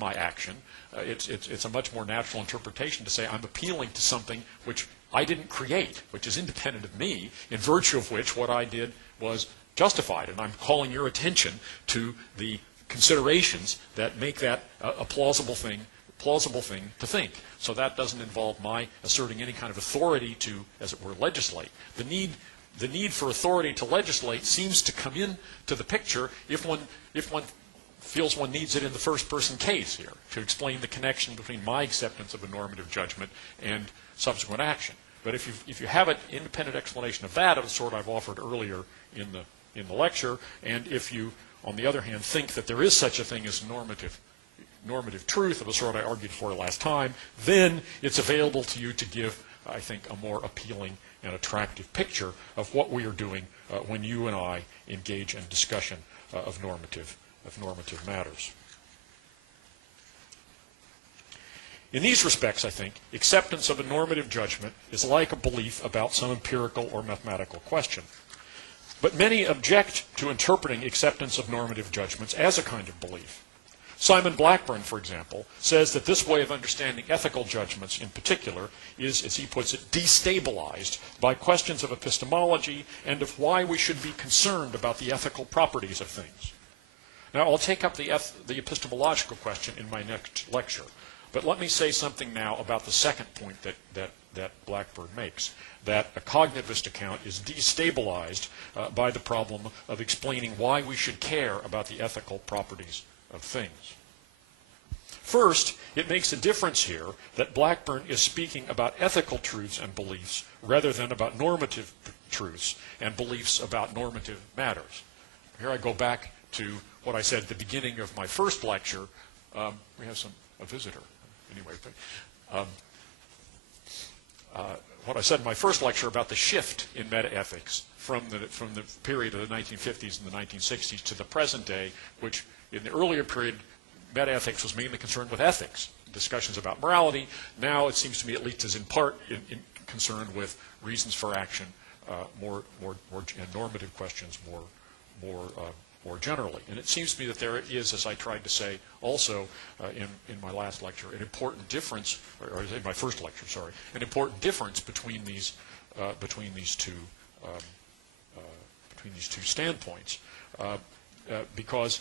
my action, it's a much more natural interpretation to say I'm appealing to something which I didn't create, which is independent of me, in virtue of which what I did was justified, and I'm calling your attention to the considerations that make that a plausible thing to think. So that doesn't involve my asserting any kind of authority to, as it were, legislate. The need for authority to legislate seems to come into the picture if one feels one needs it in the first-person case here, to explain the connection between my acceptance of a normative judgment and subsequent action. But if you have an independent explanation of that, of the sort I've offered earlier in the lecture, and if you, on the other hand, think that there is such a thing as normative truth of the sort I argued for last time, then it's available to you to give, I think, a more appealing and attractive picture of what we are doing when you and I engage in discussion of normative matters. In these respects, I think, acceptance of a normative judgment is like a belief about some empirical or mathematical question. But many object to interpreting acceptance of normative judgments as a kind of belief. Simon Blackburn, for example, says that this way of understanding ethical judgments in particular is, as he puts it, destabilized by questions of epistemology and of why we should be concerned about the ethical properties of things. Now, I'll take up the epistemological question in my next lecture, but let me say something now about the second point that Blackburn makes, that a cognitivist account is destabilized by the problem of explaining why we should care about the ethical properties of things. First, it makes a difference here that Blackburn is speaking about ethical truths and beliefs rather than about normative truths and beliefs about normative matters. Here I go back to what I said at the beginning of my first lecture. We have a visitor. Anyway, what I said in my first lecture about the shift in metaethics from the period of the 1950s and the 1960s to the present day, which in the earlier period, metaethics was mainly concerned with ethics, discussions about morality. Now it seems to me at least is in part concerned with reasons for action, and normative questions more generally. And it seems to me that there is, as I tried to say also in my last lecture, an important difference, or in my first lecture, sorry, an important difference between these two standpoints, because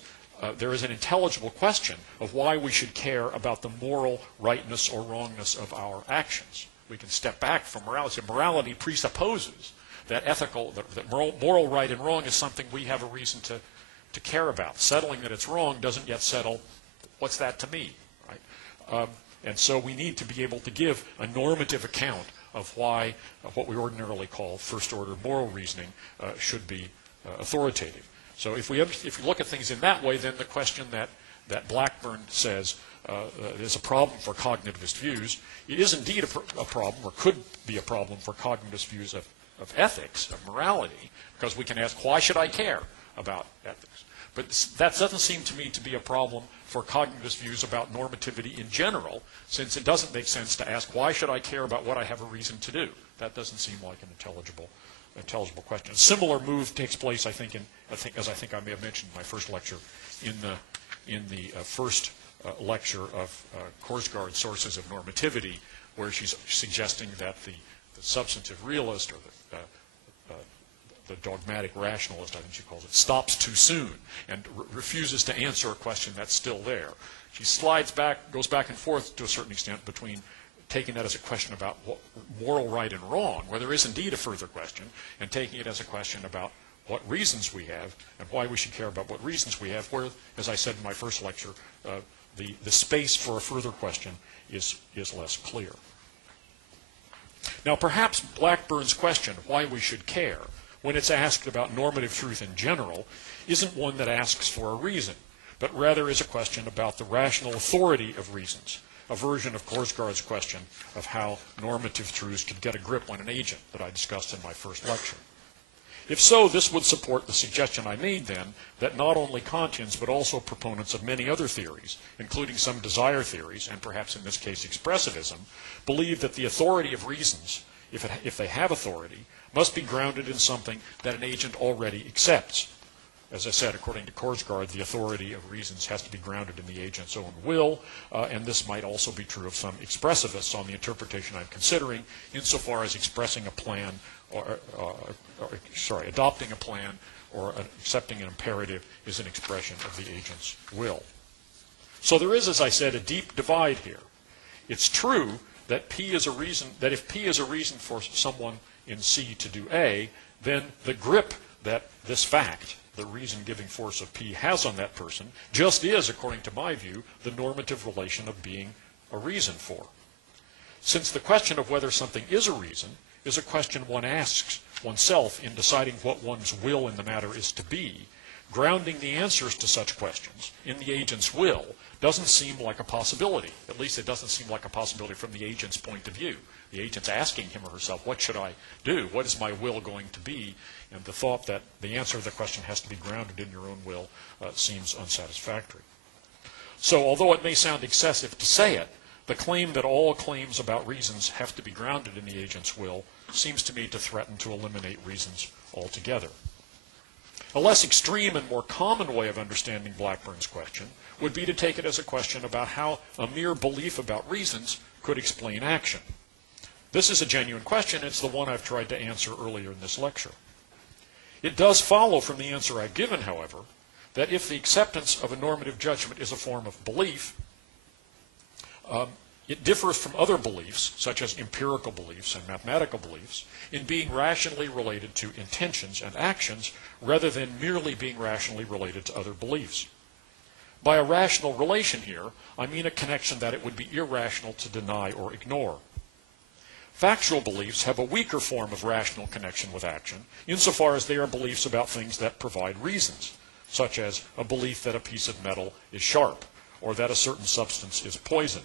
there is an intelligible question of why we should care about the moral rightness or wrongness of our actions. We can step back from morality. Morality presupposes that moral right and wrong is something we have a reason to care about. Settling that it's wrong doesn't yet settle what's that to me, right? And so we need to be able to give a normative account of why what we ordinarily call first-order moral reasoning should be authoritative. So if we look at things in that way, then the question that Blackburn says is a problem for cognitivist views, it is indeed a problem, or could be a problem for cognitivist views of ethics, of morality, because we can ask, why should I care about ethics? But that doesn't seem to me to be a problem for cognitivist views about normativity in general, since it doesn't make sense to ask, why should I care about what I have a reason to do? That doesn't seem like an intelligible question. A similar move takes place, I think I may have mentioned in my first lecture, in the first lecture of Korsgaard's Sources of Normativity, where she's suggesting that the substantive realist, or the dogmatic rationalist, I think she calls it, stops too soon and refuses to answer a question that's still there. She goes back and forth to a certain extent between taking that as a question about what moral right and wrong, where there is indeed a further question, and taking it as a question about what reasons we have and why we should care about what reasons we have, where, as I said in my first lecture, the space for a further question is less clear. Now, perhaps Blackburn's question, why we should care, when it's asked about normative truth in general, isn't one that asks for a reason, but rather is a question about the rational authority of reasons, a version of Korsgaard's question of how normative truths could get a grip on an agent that I discussed in my first lecture. If so, this would support the suggestion I made then that not only Kantians, but also proponents of many other theories, including some desire theories, and perhaps in this case expressivism, believe that the authority of reasons, if they have authority, must be grounded in something that an agent already accepts. As I said, according to Korsgaard, the authority of reasons has to be grounded in the agent's own will, and this might also be true of some expressivists on the interpretation I'm considering, insofar as expressing a plan, adopting a plan or accepting an imperative is an expression of the agent's will. So there is, as I said, a deep divide here. It's true that if P is a reason for someone in C to do A, then the grip that this fact, the reason-giving force of P, has on that person just is, according to my view, the normative relation of being a reason for. Since the question of whether something is a reason is a question one asks oneself in deciding what one's will in the matter is to be, grounding the answers to such questions in the agent's will doesn't seem like a possibility. At least it doesn't seem like a possibility from the agent's point of view. The agent's asking him or herself, what should I do? What is my will going to be? And the thought that the answer to the question has to be grounded in your own will seems unsatisfactory. So although it may sound excessive to say it, the claim that all claims about reasons have to be grounded in the agent's will seems to me to threaten to eliminate reasons altogether. A less extreme and more common way of understanding Blackburn's question would be to take it as a question about how a mere belief about reasons could explain action. This is a genuine question. It's the one I've tried to answer earlier in this lecture. It does follow from the answer I've given, however, that if the acceptance of a normative judgment is a form of belief, it differs from other beliefs, such as empirical beliefs and mathematical beliefs, in being rationally related to intentions and actions rather than merely being rationally related to other beliefs. By a rational relation here, I mean a connection that it would be irrational to deny or ignore. Factual beliefs have a weaker form of rational connection with action, insofar as they are beliefs about things that provide reasons, such as a belief that a piece of metal is sharp, or that a certain substance is poison.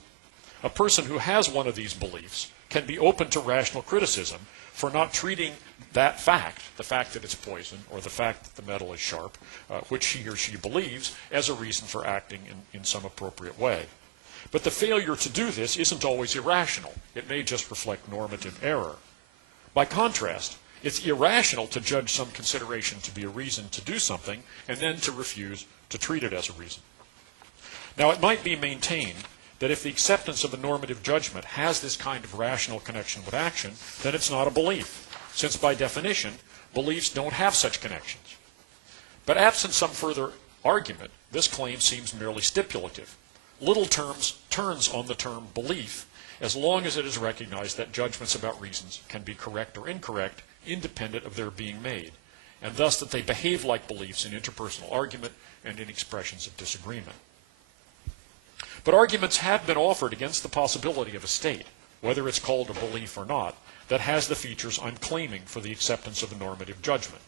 A person who has one of these beliefs can be open to rational criticism for not treating that fact, the fact that it's poison, or the fact that the metal is sharp, which he or she believes, as a reason for acting in some appropriate way. But the failure to do this isn't always irrational. It may just reflect normative error. By contrast, it's irrational to judge some consideration to be a reason to do something and then to refuse to treat it as a reason. Now, it might be maintained that if the acceptance of a normative judgment has this kind of rational connection with action, then it's not a belief, since by definition, beliefs don't have such connections. But absent some further argument, this claim seems merely stipulative. Little turns on the term belief, as long as it is recognized that judgments about reasons can be correct or incorrect, independent of their being made, and thus that they behave like beliefs in interpersonal argument and in expressions of disagreement. But arguments have been offered against the possibility of a state, whether it's called a belief or not, that has the features I'm claiming for the acceptance of a normative judgment.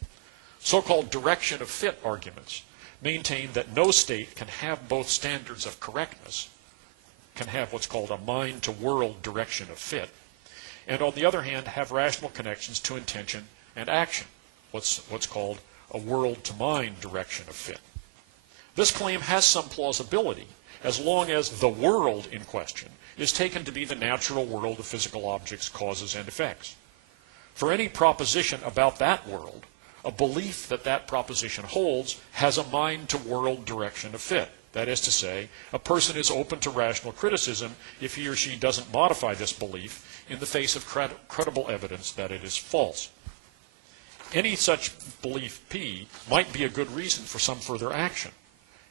So-called direction of fit arguments maintain that no state can have both standards of correctness, can have what's called a mind-to-world direction of fit, and on the other hand have rational connections to intention and action, what's called a world-to-mind direction of fit. This claim has some plausibility as long as the world in question is taken to be the natural world of physical objects, causes, and effects. For any proposition about that world, a belief that that proposition holds has a mind-to-world direction of fit. That is to say, a person is open to rational criticism if he or she doesn't modify this belief in the face of credible evidence that it is false. Any such belief P might be a good reason for some further action.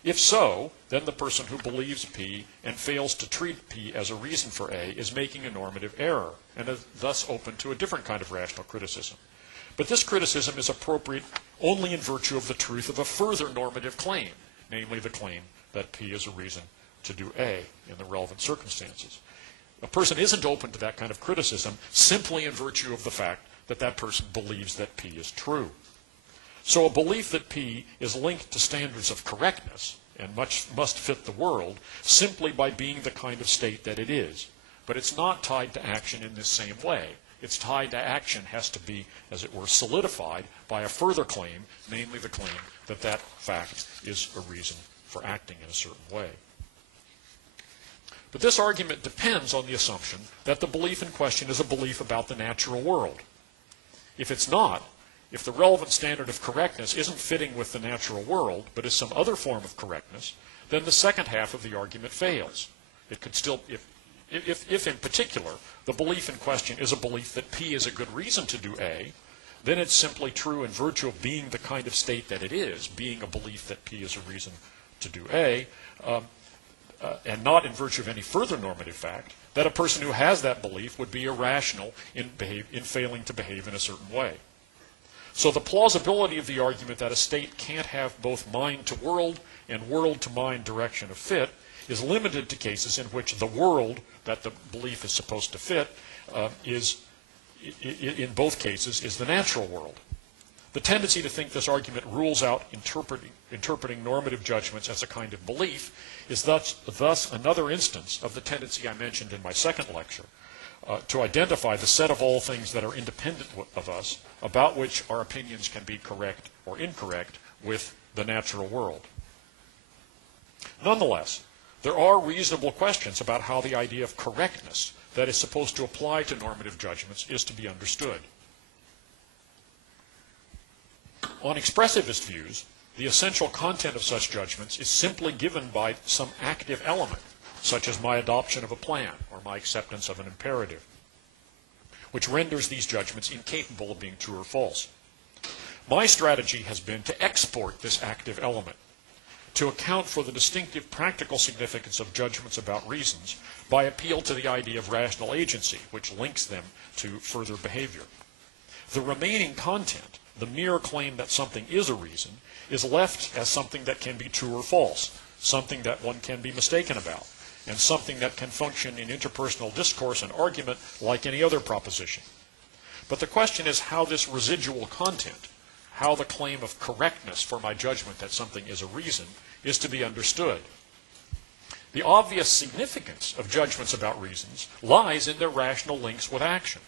If so, then the person who believes P and fails to treat P as a reason for A is making a normative error and is thus open to a different kind of rational criticism. But this criticism is appropriate only in virtue of the truth of a further normative claim, namely the claim that P is a reason to do A in the relevant circumstances. A person isn't open to that kind of criticism simply in virtue of the fact that that person believes that P is true. So a belief that P is linked to standards of correctness and must fit the world simply by being the kind of state that it is. But it's not tied to action in this same way. Its tied to action has to be, as it were, solidified by a further claim, namely the claim that that fact is a reason for acting in a certain way. But this argument depends on the assumption that the belief in question is a belief about the natural world. If it's not, if the relevant standard of correctness isn't fitting with the natural world, but is some other form of correctness, then the second half of the argument fails. It could still, if in particular the belief in question is a belief that P is a good reason to do A, then it's simply true in virtue of being the kind of state that it is, being a belief that P is a reason to do A, and not in virtue of any further normative fact, that a person who has that belief would be irrational in failing to behave in a certain way. So the plausibility of the argument that a state can't have both mind-to-world and world-to-mind direction of fit is limited to cases in which the world that the belief is supposed to fit in both cases, is the natural world. The tendency to think this argument rules out interpreting normative judgments as a kind of belief is thus another instance of the tendency I mentioned in my second lecture, to identify the set of all things that are independent of us, about which our opinions can be correct or incorrect, with the natural world. Nonetheless, there are reasonable questions about how the idea of correctness that is supposed to apply to normative judgments is to be understood. On expressivist views, the essential content of such judgments is simply given by some active element, such as my adoption of a plan or my acceptance of an imperative, which renders these judgments incapable of being true or false. My strategy has been to export this active element, to account for the distinctive practical significance of judgments about reasons by appeal to the idea of rational agency, which links them to further behavior. The remaining content, the mere claim that something is a reason, is left as something that can be true or false, something that one can be mistaken about, and something that can function in interpersonal discourse and argument like any other proposition. But the question is how this residual content, how the claim of correctness for my judgment that something is a reason, is to be understood. The obvious significance of judgments about reasons lies in their rational links with action.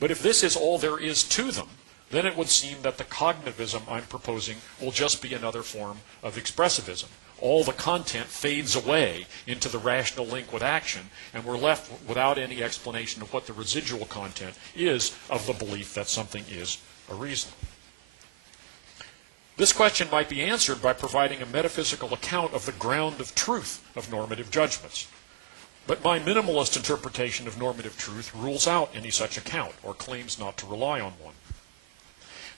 But if this is all there is to them, then it would seem that the cognitivism I'm proposing will just be another form of expressivism. All the content fades away into the rational link with action, and we're left without any explanation of what the residual content is of the belief that something is a reason. This question might be answered by providing a metaphysical account of the ground of truth of normative judgments. But my minimalist interpretation of normative truth rules out any such account, or claims not to rely on one.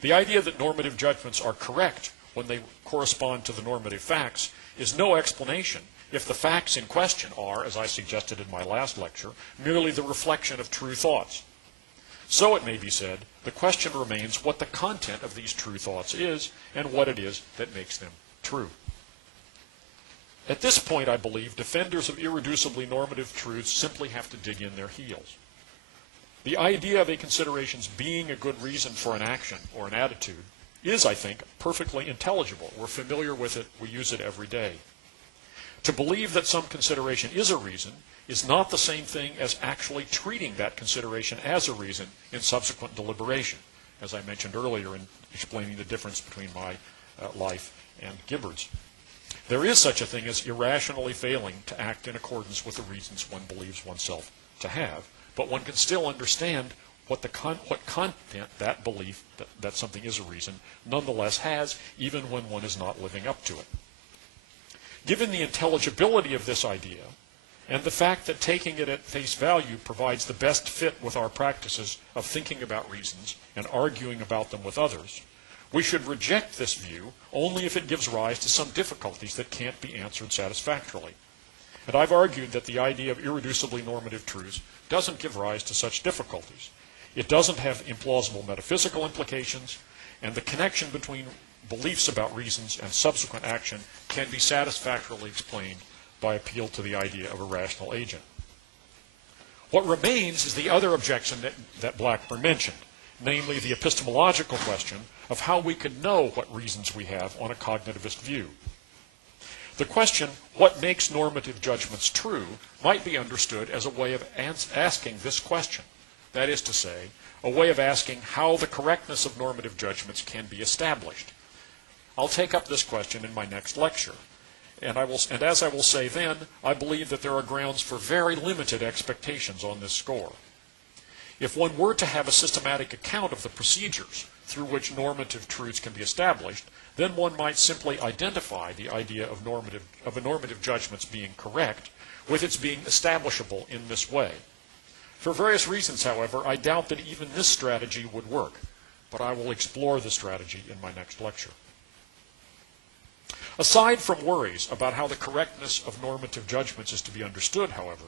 The idea that normative judgments are correct when they correspond to the normative facts is no explanation if the facts in question are, as I suggested in my last lecture, merely the reflection of true thoughts. So it may be said, the question remains what the content of these true thoughts is and what it is that makes them true. At this point, I believe, defenders of irreducibly normative truths simply have to dig in their heels. The idea of a consideration's being a good reason for an action or an attitude is, I think, perfectly intelligible. We're familiar with it. We use it every day. To believe that some consideration is a reason is not the same thing as actually treating that consideration as a reason in subsequent deliberation, as I mentioned earlier in explaining the difference between my life and Gibbard's. There is such a thing as irrationally failing to act in accordance with the reasons one believes oneself to have, but one can still understand what content that belief that something is a reason nonetheless has, even when one is not living up to it. Given the intelligibility of this idea, and the fact that taking it at face value provides the best fit with our practices of thinking about reasons and arguing about them with others, we should reject this view only if it gives rise to some difficulties that can't be answered satisfactorily. And I've argued that the idea of irreducibly normative truths doesn't give rise to such difficulties. It doesn't have implausible metaphysical implications, and the connection between beliefs about reasons and subsequent action can be satisfactorily explained by appeal to the idea of a rational agent. What remains is the other objection that Blackburn mentioned, namely the epistemological question of how we can know what reasons we have on a cognitivist view. The question, what makes normative judgments true, might be understood as a way of asking this question. That is to say, a way of asking how the correctness of normative judgments can be established. I'll take up this question in my next lecture. And as I will say then, I believe that there are grounds for very limited expectations on this score. If one were to have a systematic account of the procedures through which normative truths can be established, then one might simply identify the idea of a normative judgments being correct with its being establishable in this way. For various reasons, however, I doubt that even this strategy would work, but I will explore the strategy in my next lecture. Aside from worries about how the correctness of normative judgments is to be understood, however,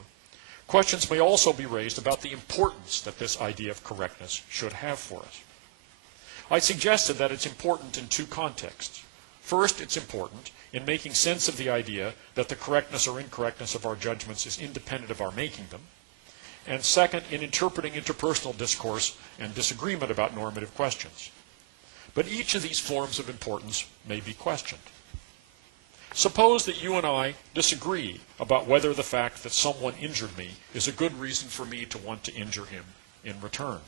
questions may also be raised about the importance that this idea of correctness should have for us. I suggested that it's important in two contexts. First, it's important in making sense of the idea that the correctness or incorrectness of our judgments is independent of our making them. And second, in interpreting interpersonal discourse and disagreement about normative questions. But each of these forms of importance may be questioned. Suppose that you and I disagree about whether the fact that someone injured me is a good reason for me to want to injure him in return.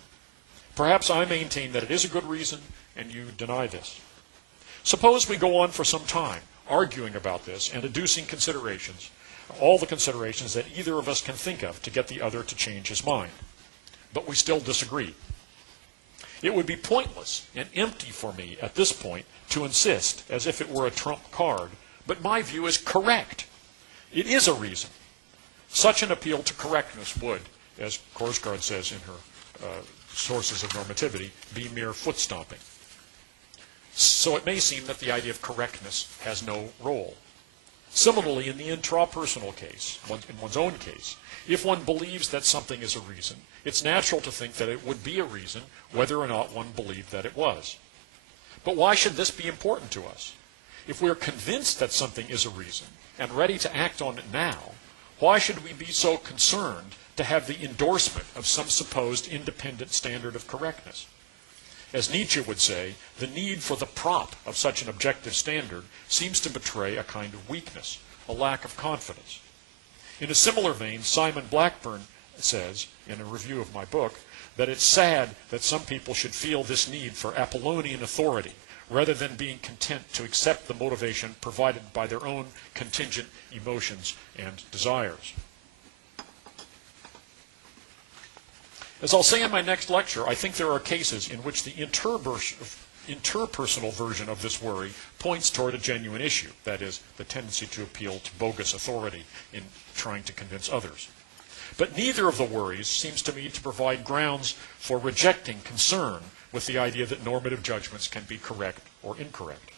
Perhaps I maintain that it is a good reason, and you deny this. Suppose we go on for some time, arguing about this and adducing considerations, all the considerations that either of us can think of to get the other to change his mind. But we still disagree. It would be pointless and empty for me at this point to insist, as if it were a trump card, but my view is correct. It is a reason. Such an appeal to correctness would, as Korsgaard says in her Sources of Normativity, be mere foot stomping. So it may seem that the idea of correctness has no role. Similarly, in the intrapersonal case, in one's own case, if one believes that something is a reason, it's natural to think that it would be a reason whether or not one believed that it was. But why should this be important to us? If we are convinced that something is a reason and ready to act on it now, why should we be so concerned to have the endorsement of some supposed independent standard of correctness? As Nietzsche would say, the need for the prop of such an objective standard seems to betray a kind of weakness, a lack of confidence. In a similar vein, Simon Blackburn says, in a review of my book, that it's sad that some people should feel this need for Apollonian authority, rather than being content to accept the motivation provided by their own contingent emotions and desires. As I'll say in my next lecture, I think there are cases in which the interpersonal version of this worry points toward a genuine issue, that is, the tendency to appeal to bogus authority in trying to convince others. But neither of the worries seems to me to provide grounds for rejecting concern with the idea that normative judgments can be correct or incorrect.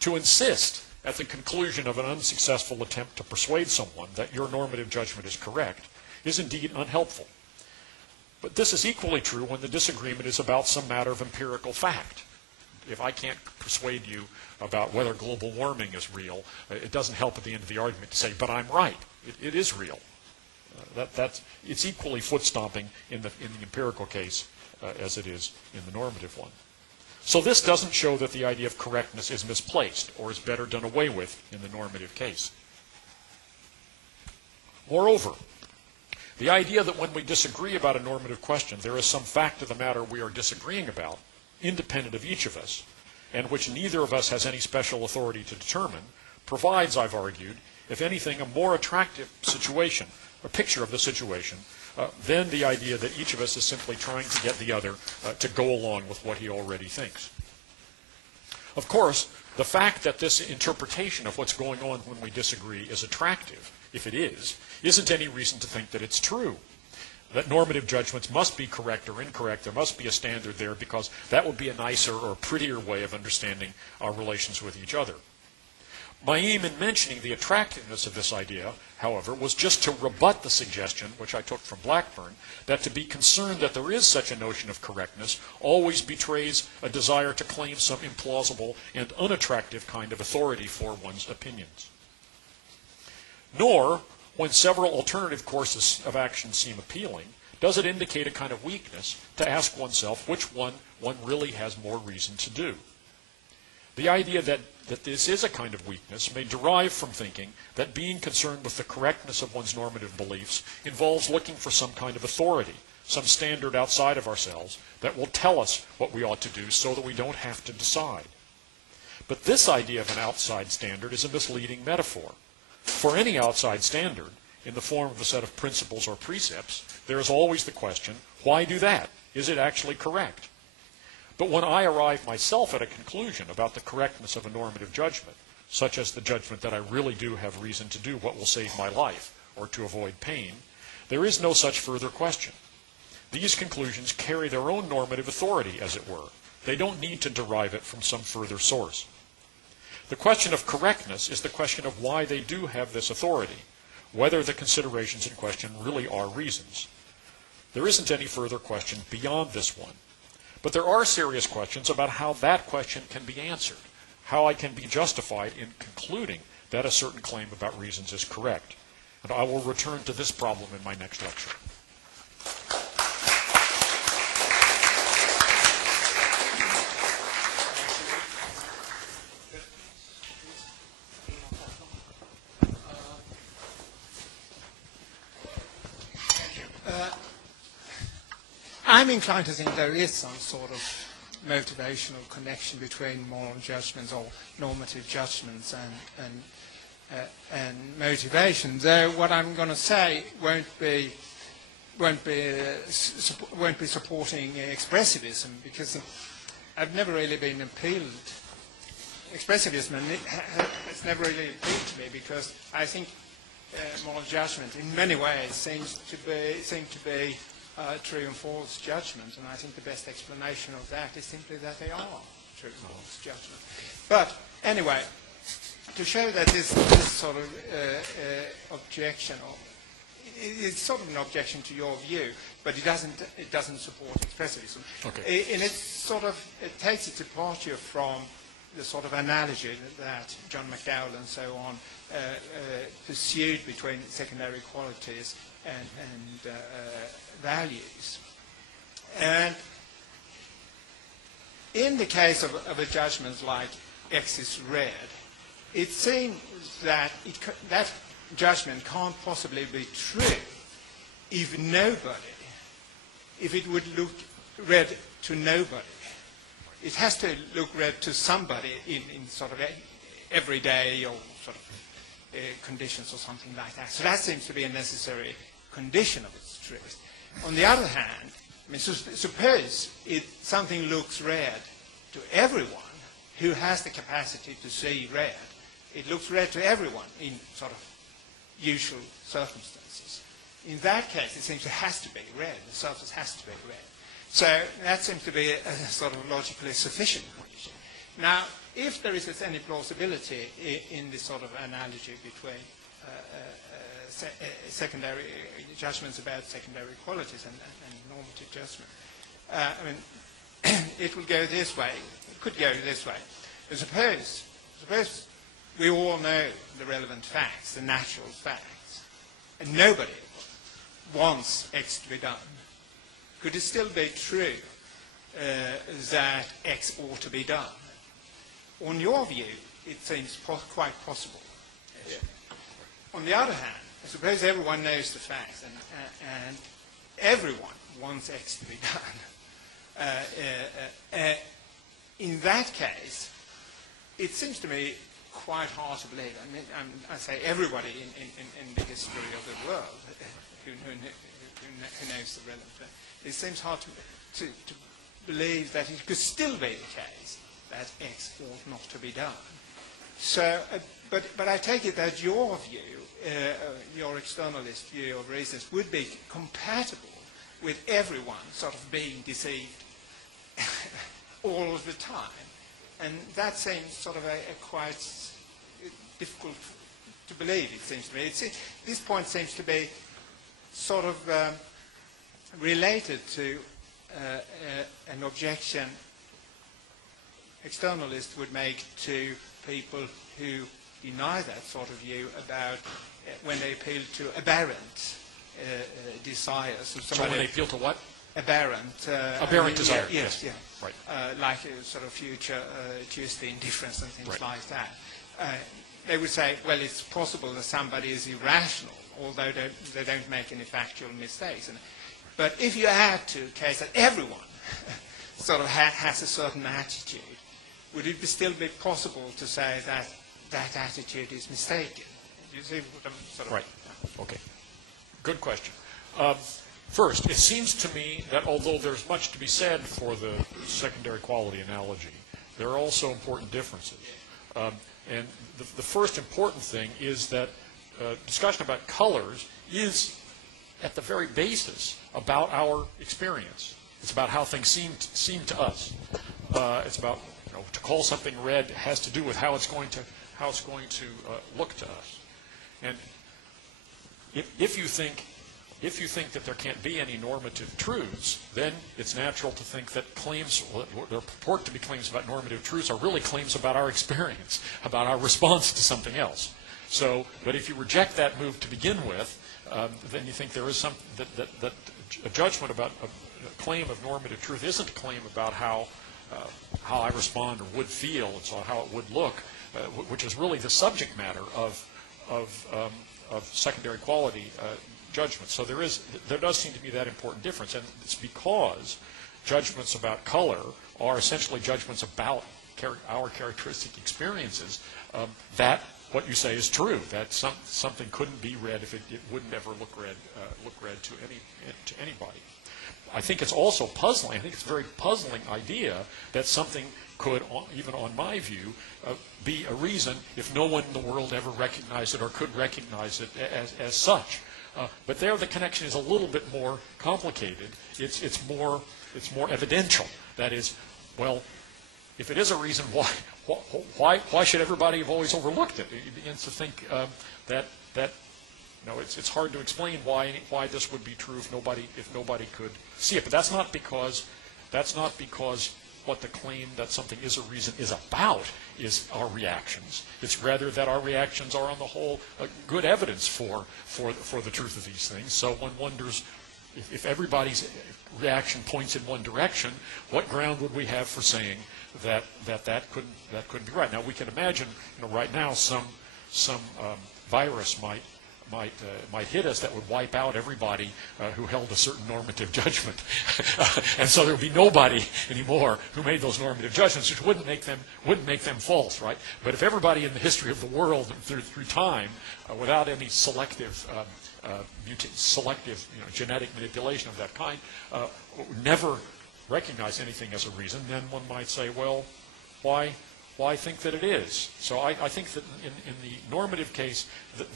To insist at the conclusion of an unsuccessful attempt to persuade someone that your normative judgment is correct is indeed unhelpful. But this is equally true when the disagreement is about some matter of empirical fact. If I can't persuade you about whether global warming is real, it doesn't help at the end of the argument to say, but I'm right, it is real. It's equally foot-stomping in the empirical case as it is in the normative one. So this doesn't show that the idea of correctness is misplaced or is better done away with in the normative case. Moreover, the idea that when we disagree about a normative question, there is some fact of the matter we are disagreeing about, independent of each of us, and which neither of us has any special authority to determine, provides, I've argued, if anything, a more attractive situation, a picture of the situation, than the idea that each of us is simply trying to get the other to go along with what he already thinks. Of course, the fact that this interpretation of what's going on when we disagree is attractive, if it is, isn't any reason to think that it's true. That normative judgments must be correct or incorrect. There must be a standard there because that would be a nicer or prettier way of understanding our relations with each other. My aim in mentioning the attractiveness of this idea, however, was just to rebut the suggestion, which I took from Blackburn, that to be concerned that there is such a notion of correctness always betrays a desire to claim some implausible and unattractive kind of authority for one's opinions. Nor, when several alternative courses of action seem appealing, does it indicate a kind of weakness to ask oneself which one really has more reason to do. The idea that this is a kind of weakness may derive from thinking that being concerned with the correctness of one's normative beliefs involves looking for some kind of authority, some standard outside of ourselves that will tell us what we ought to do so that we don't have to decide. But this idea of an outside standard is a misleading metaphor. For any outside standard, in the form of a set of principles or precepts, there is always the question, why do that? Is it actually correct? But when I arrive myself at a conclusion about the correctness of a normative judgment, such as the judgment that I really do have reason to do what will save my life or to avoid pain, there is no such further question. These conclusions carry their own normative authority, as it were. They don't need to derive it from some further source. The question of correctness is the question of why they do have this authority, whether the considerations in question really are reasons. There isn't any further question beyond this one. But there are serious questions about how that question can be answered, how I can be justified in concluding that a certain claim about reasons is correct. And I will return to this problem in my next lecture. I'm inclined to think there is some sort of motivational connection between moral judgments or normative judgments and motivation. Though what I'm going to say won't be supporting expressivism, because I've never really been appealed. Expressivism has never really appealed to me, because I think moral judgment in many ways seems to be true and false judgment, and I think the best explanation of that is simply that they are true and false judgment. But anyway, to show that this sort of objection, it's sort of an objection to your view, but it doesn't support expressivism. Okay. And it takes its departure from the sort of analogy that John McDowell and so on pursued between secondary qualities and values. And in the case of a judgment like X is red, it seems that that judgment can't possibly be true if it would look red to nobody. It has to look red to somebody in sort of everyday or sort of conditions or something like that. So that seems to be a necessary condition of its truth. On the other hand, I mean, suppose something looks red to everyone who has the capacity to see red. It looks red to everyone in sort of usual circumstances. In that case, it seems it has to be red. The surface has to be red. So that seems to be a sort of logically sufficient condition. Now, if there is any plausibility in this sort of analogy between secondary judgments about secondary qualities and normative judgment, I mean, it will go this way. It could go this way. But suppose we all know the relevant facts, the natural facts, and nobody wants X to be done. Could it still be true that X ought to be done? On your view, it seems quite possible. Yes. On the other hand, I suppose everyone knows the facts, and everyone wants X to be done. In that case, it seems to me quite hard to believe. I mean, I say everybody in the history of the world who knows the relevant. It seems hard to believe that it could still be the case that X ought not to be done. So, but I take it that your view, your externalist view of reasons, would be compatible with everyone sort of being deceived all of the time. And that seems sort of a quite difficult to believe, it seems to me. This point seems to be sort of related to an objection externalists would make to people who deny that sort of view about when they appeal to aberrant desires. So when they appeal to what? Aberrant. Aberrant desire. Yes. Right. Like a sort of future Tuesday indifference and things right. like that. They would say, well, it's possible that somebody is irrational, although they don't make any factual mistakes. But if you add to the case that everyone sort of has a certain attitude, would it still be possible to say that that attitude is mistaken? You see what I'm sort of... Right. Okay. Good question. First, it seems to me that although there's much to be said for the secondary quality analogy, there are also important differences. And the first important thing is that discussion about colors is, at the very basis, about our experience. It's about how things seem to us. It's about, to call something red has to do with how it's going to look to us. And if you think that there can't be any normative truths, then it's natural to think that claims that purport to be claims about normative truths are really claims about our experience, about our response to something else. So, but if you reject that move to begin with, then you think there is some that a judgment about a claim of normative truth isn't a claim about how I respond or would feel, and so how it would look, which is really the subject matter of secondary quality judgment. So there does seem to be that important difference, and it's because judgments about color are essentially judgments about our characteristic experiences that what you say is true, that something couldn't be red if it wouldn't ever look red to anybody. I think it's also puzzling. I think it's a very puzzling idea that something could, even on my view, be a reason if no one in the world ever recognized it or could recognize it as such. But there the connection is a little bit more complicated. It's more evidential. That is, well, if it is a reason, why should everybody have always overlooked it? It begins to think that it's hard to explain why this would be true if nobody could see it. But that's not because what the claim that something is a reason is about is our reactions. It's rather that our reactions are on the whole good evidence for the truth of these things. So one wonders if everybody's reaction points in one direction, what ground would we have for saying that couldn't be right? Now we can imagine, right now some virus might hit us that would wipe out everybody who held a certain normative judgment, and so there would be nobody anymore who made those normative judgments, which wouldn't make them false, right? But if everybody in the history of the world through time, without any selective genetic manipulation of that kind, never recognize anything as a reason, then one might say, well, why think that it is? So I think that in the normative case,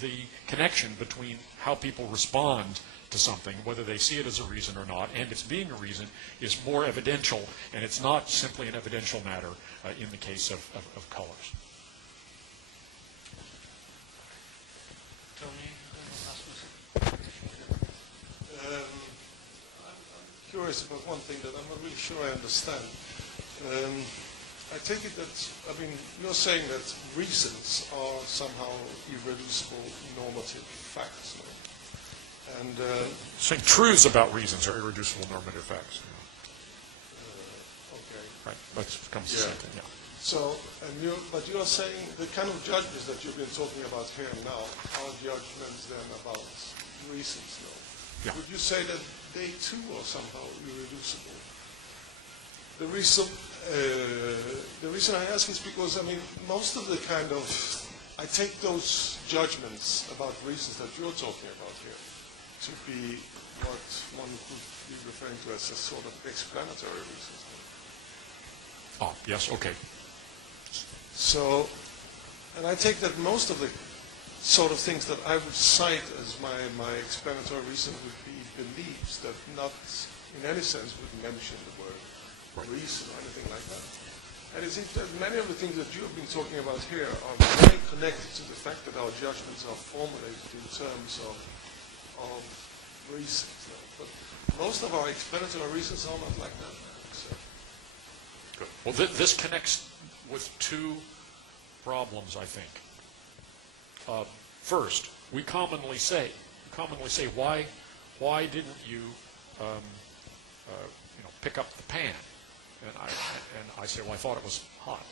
the connection between how people respond to something, whether they see it as a reason or not, and its being a reason, is more evidential, and it's not simply an evidential matter in the case of colors. Tony, I'm curious about one thing that I'm not really sure I understand. I take it that, you're saying that reasons are somehow irreducible normative facts, no? And saying truths about reasons are irreducible normative facts. Okay. Right. That's comes to the same thing. Yeah. So, but you are saying the kind of judgments that you've been talking about here and now are judgments then about reasons, no? Yeah. Would you say that they too are somehow irreducible? The reason I ask is because, I mean, most of the kind of, I take those judgments about reasons that you're talking about here to be what one could be referring to as a sort of explanatory reasons. Oh, yes, okay. So, and I take that most of the sort of things that I would cite as my explanatory reason would be beliefs that not in any sense would mention the word reason or anything like that. And it seems that many of the things that you have been talking about here are very connected to the fact that our judgments are formulated in terms of reasons. But most of our explanatory reasons are not like that. So. Good. Well, this connects with two problems, I think. First, we commonly say, why didn't you, pick up the pan? And I say, well, I thought it was hot.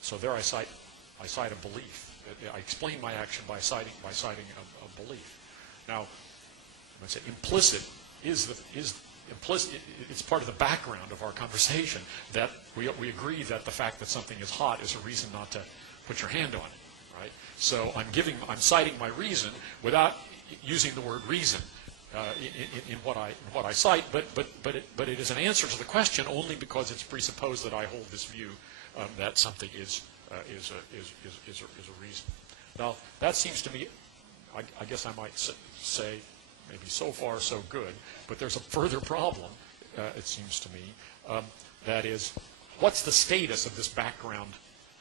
So there I cite a belief. I explain my action by citing a belief. Now, I say implicit implicit. It's part of the background of our conversation that we agree that the fact that something is hot is a reason not to put your hand on it, right? So I'm citing my reason without using the word reason in what I cite, but it is an answer to the question only because it's presupposed that I hold this view that something is a reason. Now that seems to me, I guess I might say, maybe so far so good, but there's a further problem, it seems to me, that is, what's the status of this background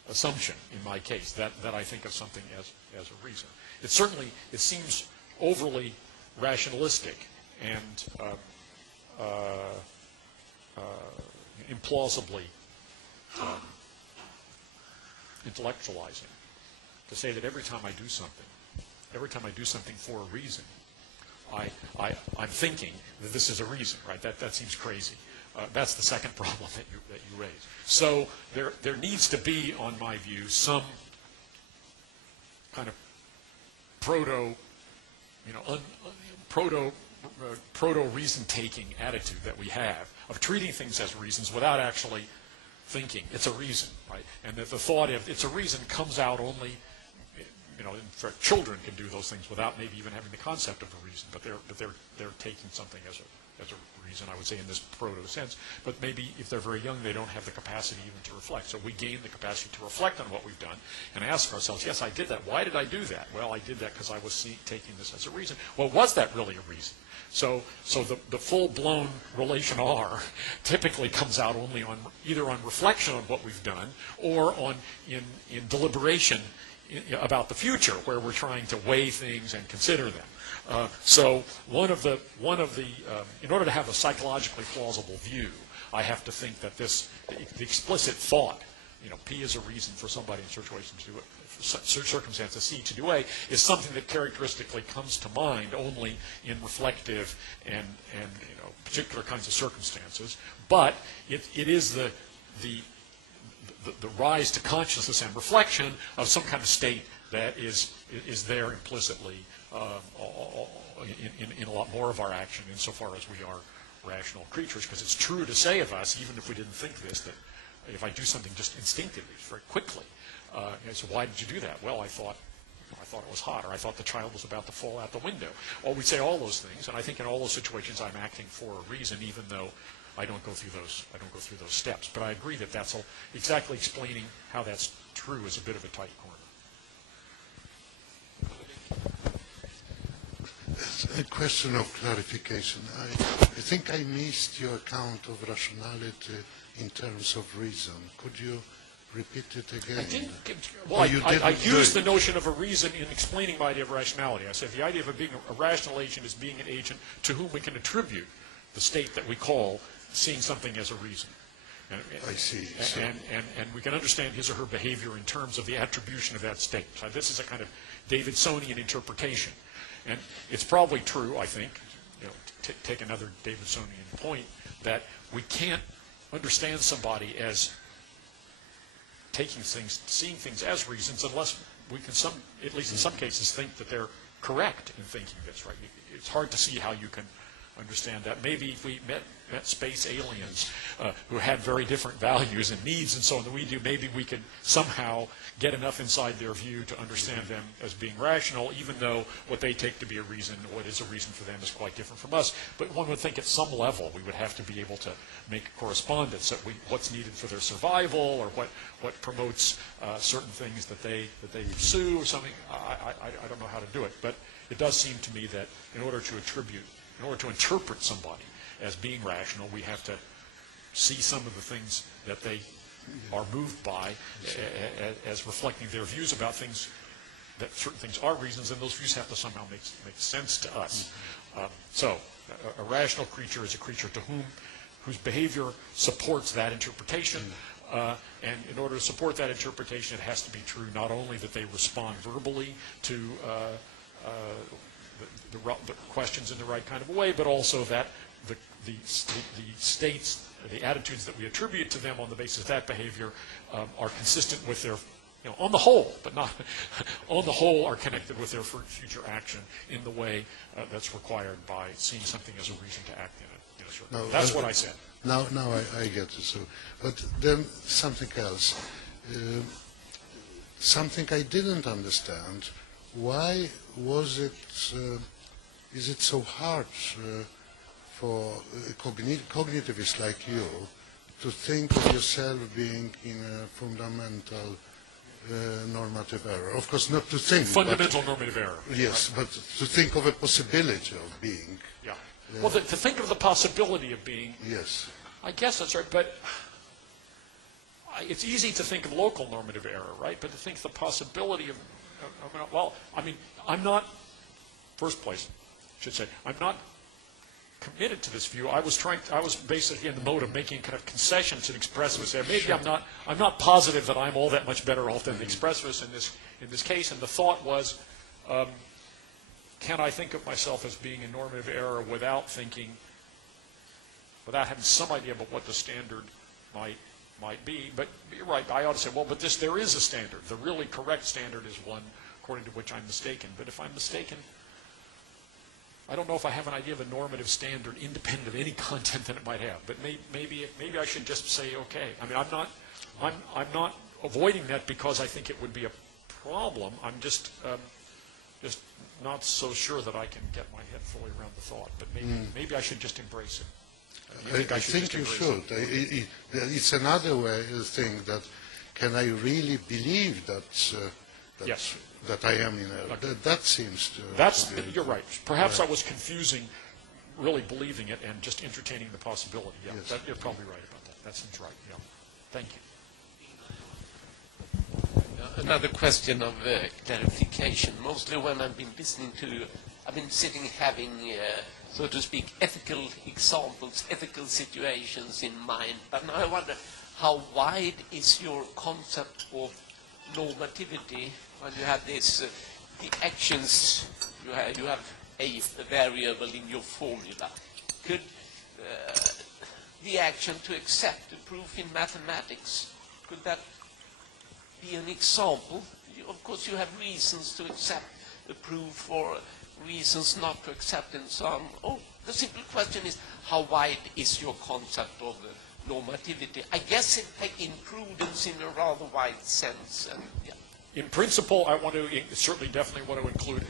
assumption in my case, that I think of something as a reason? It seems overly rationalistic and implausibly intellectualizing to say that every time I do something for a reason, I'm thinking that this is a reason, right? That seems crazy. That's the second problem that you raise. So there needs to be, on my view, some kind of proto reason-taking attitude that we have of treating things as reasons without actually thinking it's a reason, right? And that the thought of it's a reason comes out only, in fact, children can do those things without maybe even having the concept of a reason, but they're taking something as a reason, I would say, in this proto sense. But maybe if they're very young, they don't have the capacity even to reflect. So we gain the capacity to reflect on what we've done and ask ourselves, yes, I did that. Why did I do that? Well, I did that because I was taking this as a reason. Well, was that really a reason? So the full-blown relation R typically comes out only either on reflection on what we've done or in deliberation about the future, where we're trying to weigh things and consider them. So in order to have a psychologically plausible view, I have to think that the explicit thought, P is a reason for somebody in circumstances C to do A, is something that characteristically comes to mind only in reflective and particular kinds of circumstances. But it is the rise to consciousness and reflection of some kind of state that is there implicitly in a lot more of our action insofar as we are rational creatures. Because it's true to say of us, even if we didn't think this, that if I do something just instinctively, very quickly, so why did you do that? Well, I thought it was hot, or I thought the child was about to fall out the window. Or we say all those things, and I think in all those situations I'm acting for a reason, even though I don't go through those steps. But I agree that that's exactly explaining how that's true is a bit of a tight corner. A question of clarification. I think I missed your account of rationality in terms of reason. Could you repeat it again? I used the notion of a reason in explaining my idea of rationality. I said the idea of being a rational agent is being an agent to whom we can attribute the state that we call seeing something as a reason. I see. And we can understand his or her behavior in terms of the attribution of that state. So this is a kind of Davidsonian interpretation. And it's probably true, I think, take another Davidsonian point, that we can't understand somebody as seeing things as reasons unless we can, at least in some cases, think that they're correct in thinking this, right? It's hard to see how you can understand that. Maybe if we met space aliens who had very different values and needs and so on than we do, maybe we could somehow get enough inside their view to understand them as being rational, even though what they take to be a reason, what is a reason for them, is quite different from us. But one would think at some level we would have to be able to make a correspondence that what's needed for their survival, or what promotes certain things that they pursue or something. I don't know how to do it, but it does seem to me that in order to interpret somebody as being rational, we have to see some of the things that they are moved by as reflecting their views about things, that certain things are reasons, and those views have to somehow make sense to us. So a rational creature is a creature whose behavior supports that interpretation, and in order to support that interpretation, it has to be true not only that they respond verbally to the questions in the right kind of a way, but also that the states, the attitudes that we attribute to them on the basis of that behavior are consistent with their, on the whole, but not on the whole, are connected with their future action in the way that's required by seeing something as a reason to act in it. No, that's what I said. Now I get it. So, but then something else, something I didn't understand. Why was it? Is it so hard for cognitivists like you to think of yourself being in a fundamental normative error? Of course, not to think. Fundamental normative error. Yes, right. but to think of a possibility of being. Yeah. Well, to think of the possibility of being. Yes. I guess that's right, but it's easy to think of local normative error, right? But to think the possibility of, I'm not, first place, I should say, I'm not committed to this view. I was basically in the mode of making kind of concessions and expressivists. Maybe I'm not positive that I'm all that much better off than the expressivists in this case. And the thought was, can I think of myself as being in normative error without having some idea about what the standard might be? But you're right. I ought to say, well, but there is a standard. The really correct standard is one according to which I'm mistaken. But if I'm mistaken, I don't know if I have an idea of a normative standard independent of any content that it might have. But maybe I should just say, okay. I mean, I'm not avoiding that because I think it would be a problem. I'm just not so sure that I can get my head fully around the thought. But maybe I should just embrace it. I think you should. It's another thing that can I really believe that yes. that I am in error? Okay. That seems to. You're right. Perhaps right. I was confusing really believing it and just entertaining the possibility. Yeah, yes. You're probably right about that. That seems right. Yeah. Thank you. Another question of clarification. Mostly when I've been listening to, I've been sitting having, so to speak, ethical examples, ethical situations in mind. But now I wonder, how wide is your concept of normativity when you have this, the actions, you have a variable in your formula. Could the action to accept a proof in mathematics, could that be an example? Of course, you have reasons to accept the proof or reasons not to accept and so on. Oh, the simple question is, how wide is your concept of normativity? I guess in prudence in a rather wide sense. And, yeah. In principle, I want to certainly definitely want to include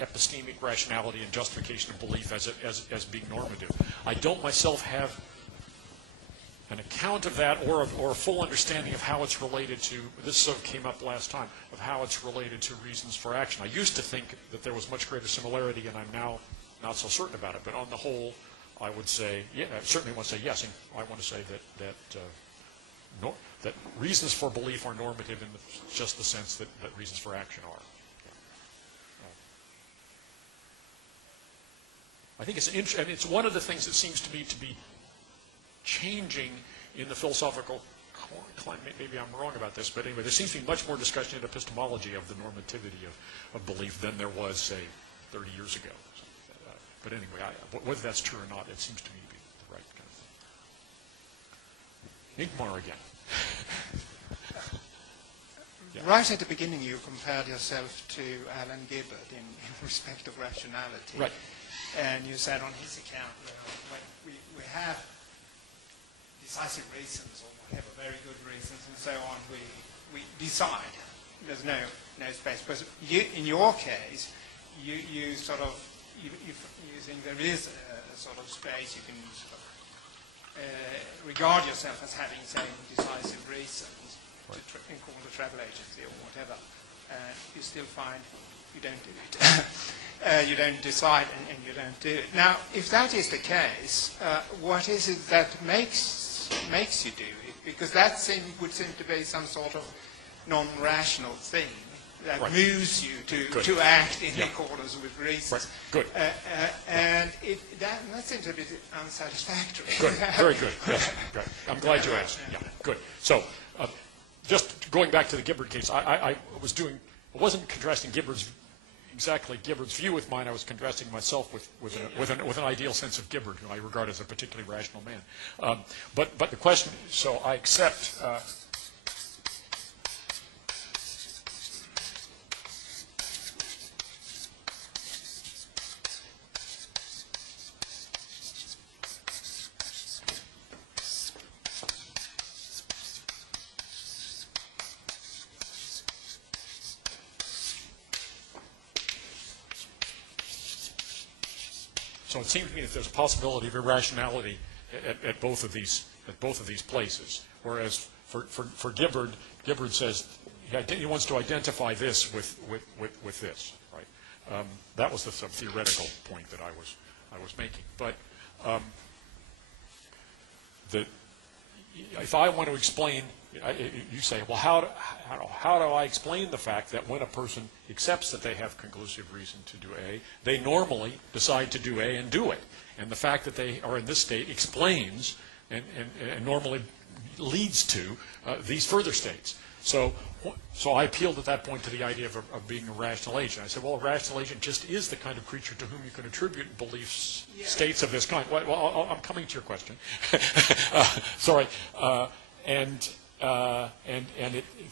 epistemic rationality and justification of belief as being normative. I don't myself have an account of that or a full understanding of how it's related to, this sort of came up last time, of how it's related to reasons for action. I used to think that there was much greater similarity, and I'm now not so certain about it. But on the whole, I would say, yeah, I certainly want to say yes, and I want to say that reasons for belief are normative in just the sense that reasons for action are. I think it's one of the things that seems to me to be changing in the philosophical climate. Maybe I'm wrong about this, but anyway, there seems to be much more discussion in epistemology of the normativity of belief than there was, say, 30 years ago. But anyway, whether that's true or not, it seems to me to be the right kind of thing. Ingmar again. Yeah. Right at the beginning, you compared yourself to Alan Gibbard in respect of rationality. Right. And you said on his account, when we have decisive reasons or whatever, very good reasons and so on, we decide. There's no space. But in your case, you think there is a sort of space. You can sort of regard yourself as having, say, decisive reasons to call the travel agency or whatever. You still find you don't do it. You don't decide and you don't do it. Now, if that is the case, what is it that makes you do it? Because that would seem to be some sort of non-rational thing that moves you to act in accordance with reasons. Good. And that seems a bit unsatisfactory. Good. Very good. Yes. Good. I'm glad you asked. Yeah. Good. So, just going back to the Gibbard case, I wasn't contrasting exactly Gibbard's view with mine. I was contrasting myself with an ideal sense of Gibbard, who I regard as a particularly rational man. But the question, so I accept. So it seems to me that there's a possibility of irrationality at both of these places. Whereas for Gibbard says he wants to identify this with this, right? That was the sort of theoretical point that I was making. But if I want to explain, you say, well, how do I explain the fact that when a person accepts that they have conclusive reason to do A, they normally decide to do A and do it. And the fact that they are in this state explains and normally leads to these further states. So I appealed at that point to the idea of being a rational agent. I said, well, a rational agent just is the kind of creature to whom you can attribute beliefs, states of this kind. Well, I'm coming to your question. Sorry.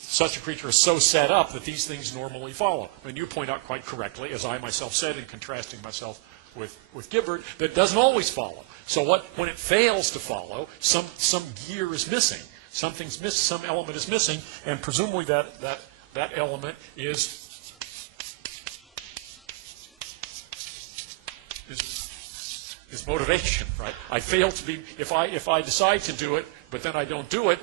Such a creature is so set up that these things normally follow. And you point out quite correctly, as I myself said in contrasting myself with Gibbard, that it doesn't always follow. So when it fails to follow, some gear is missing. Something's missed, some element is missing, and presumably that element is motivation, right? I fail to be, if I decide to do it, but then I don't do it,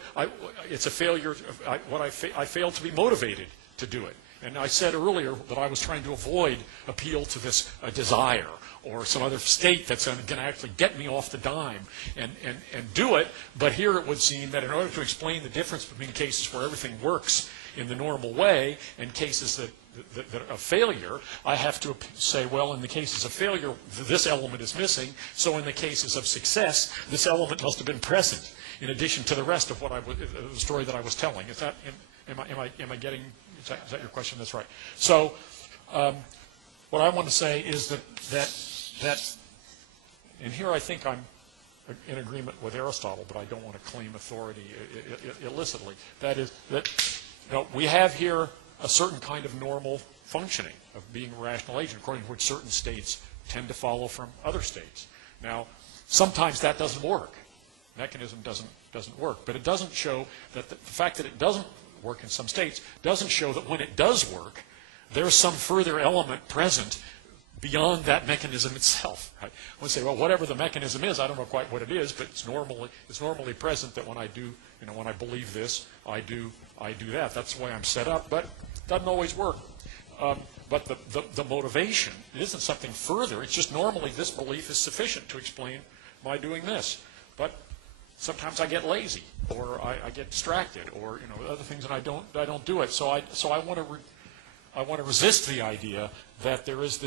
it's a failure. I fail to be motivated to do it. And I said earlier that I was trying to avoid appeal to this desire or some other state that's going to actually get me off the dime and do it. But here it would seem that in order to explain the difference between cases where everything works in the normal way and cases that of failure, I have to say, well, in the cases of failure, this element is missing. So in the cases of success, this element must have been present in addition to the rest of the story that I was telling. Is that am I getting? Is that your question? That's right. So what I want to say is that, and here I think I'm in agreement with Aristotle, but I don't want to claim authority illicitly. That is that we have here a certain kind of normal functioning of being a rational agent, according to which certain states tend to follow from other states. Now, sometimes that doesn't work. Mechanism doesn't work, but it doesn't show that the fact that it doesn't work in some states doesn't show that when it does work, there's some further element present beyond that mechanism itself. Right? I would say, well, whatever the mechanism is, I don't know quite what it is, but it's normally present that when I do, when I believe this, I do that. That's the way I'm set up, but it doesn't always work. But the motivation, it isn't something further. It's just normally this belief is sufficient to explain my doing this. But sometimes I get lazy, or I get distracted, or other things, and I don't do it. So I want to resist the idea that there is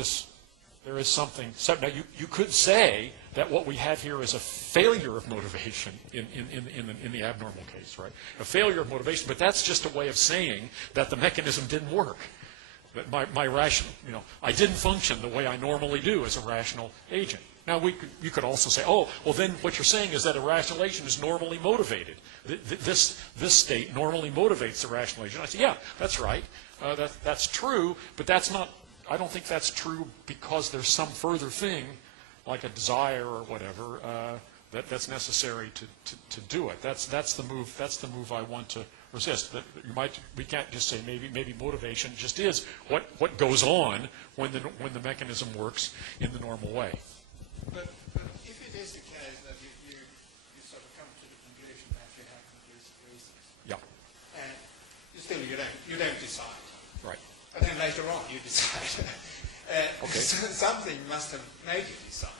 something. So now you could say that what we have here is a failure of motivation in the abnormal case, right? A failure of motivation, but that's just a way of saying that the mechanism didn't work. That my rational, I didn't function the way I normally do as a rational agent. Now you could also say, oh, well then what you're saying is that a rational agent is normally motivated. This state normally motivates the rational agent. I say, yeah, that's right. That's true, but that's not. I don't think that's true because there's some further thing like a desire or whatever, that's necessary to do it. That's the move. That's the move I want to resist. That we can't just say maybe motivation just is what goes on when the mechanism works in the normal way. But if it is the case that you sort of come to the conclusion that you have conclusive reasons, Yeah. and you don't decide. Right. And then later on you decide. Okay. Something must have made you decide.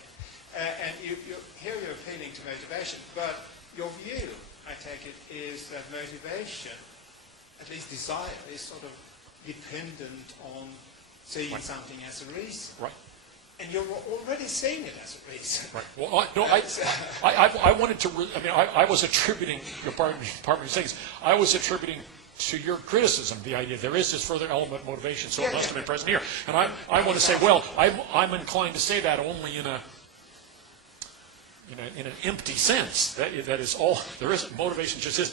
And here you're appealing to motivation, but your view, I take it, is that motivation, at least desire, is sort of dependent on seeing something as a reason. Right. And you're already seeing it as a reason. Right. Well, I wanted to. I was attributing. Pardon me, things. I was attributing to your criticism the idea there is this further element of motivation, so it must have been present here. And I want to say, well, I'm inclined to say that only in an empty sense. That is all there is. Motivation just is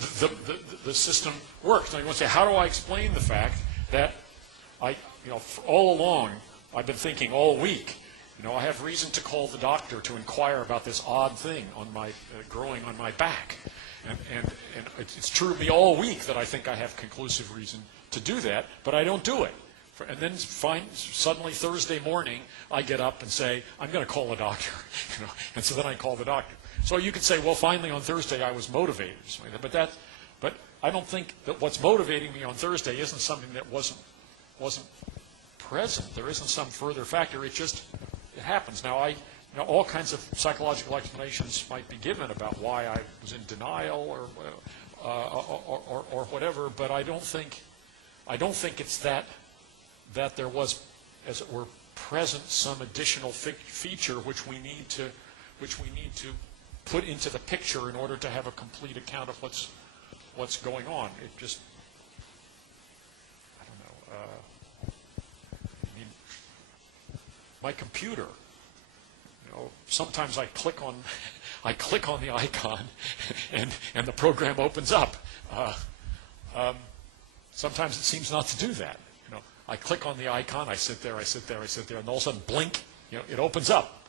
the system works. And I want to say, how do I explain the fact that all along I've been thinking all week. I have reason to call the doctor to inquire about this odd thing on my growing on my back, and it's true of me all week that I think I have conclusive reason to do that, but I don't do it. And then suddenly Thursday morning I get up and say I'm going to call a doctor, and so then I call the doctor. So you could say, well, finally on Thursday I was motivated, but I don't think that what's motivating me on Thursday isn't something that wasn't present. There isn't some further factor. It happens. Now, all kinds of psychological explanations might be given about why I was in denial or whatever, but I don't think it's that there was, as it were, present some additional feature which we need to put into the picture in order to have a complete account of what's going on. It just, I don't know. My computer, sometimes I click on the icon and the program opens up. Sometimes it seems not to do that. I click on the icon, I sit there, and all of a sudden, blink, it opens up.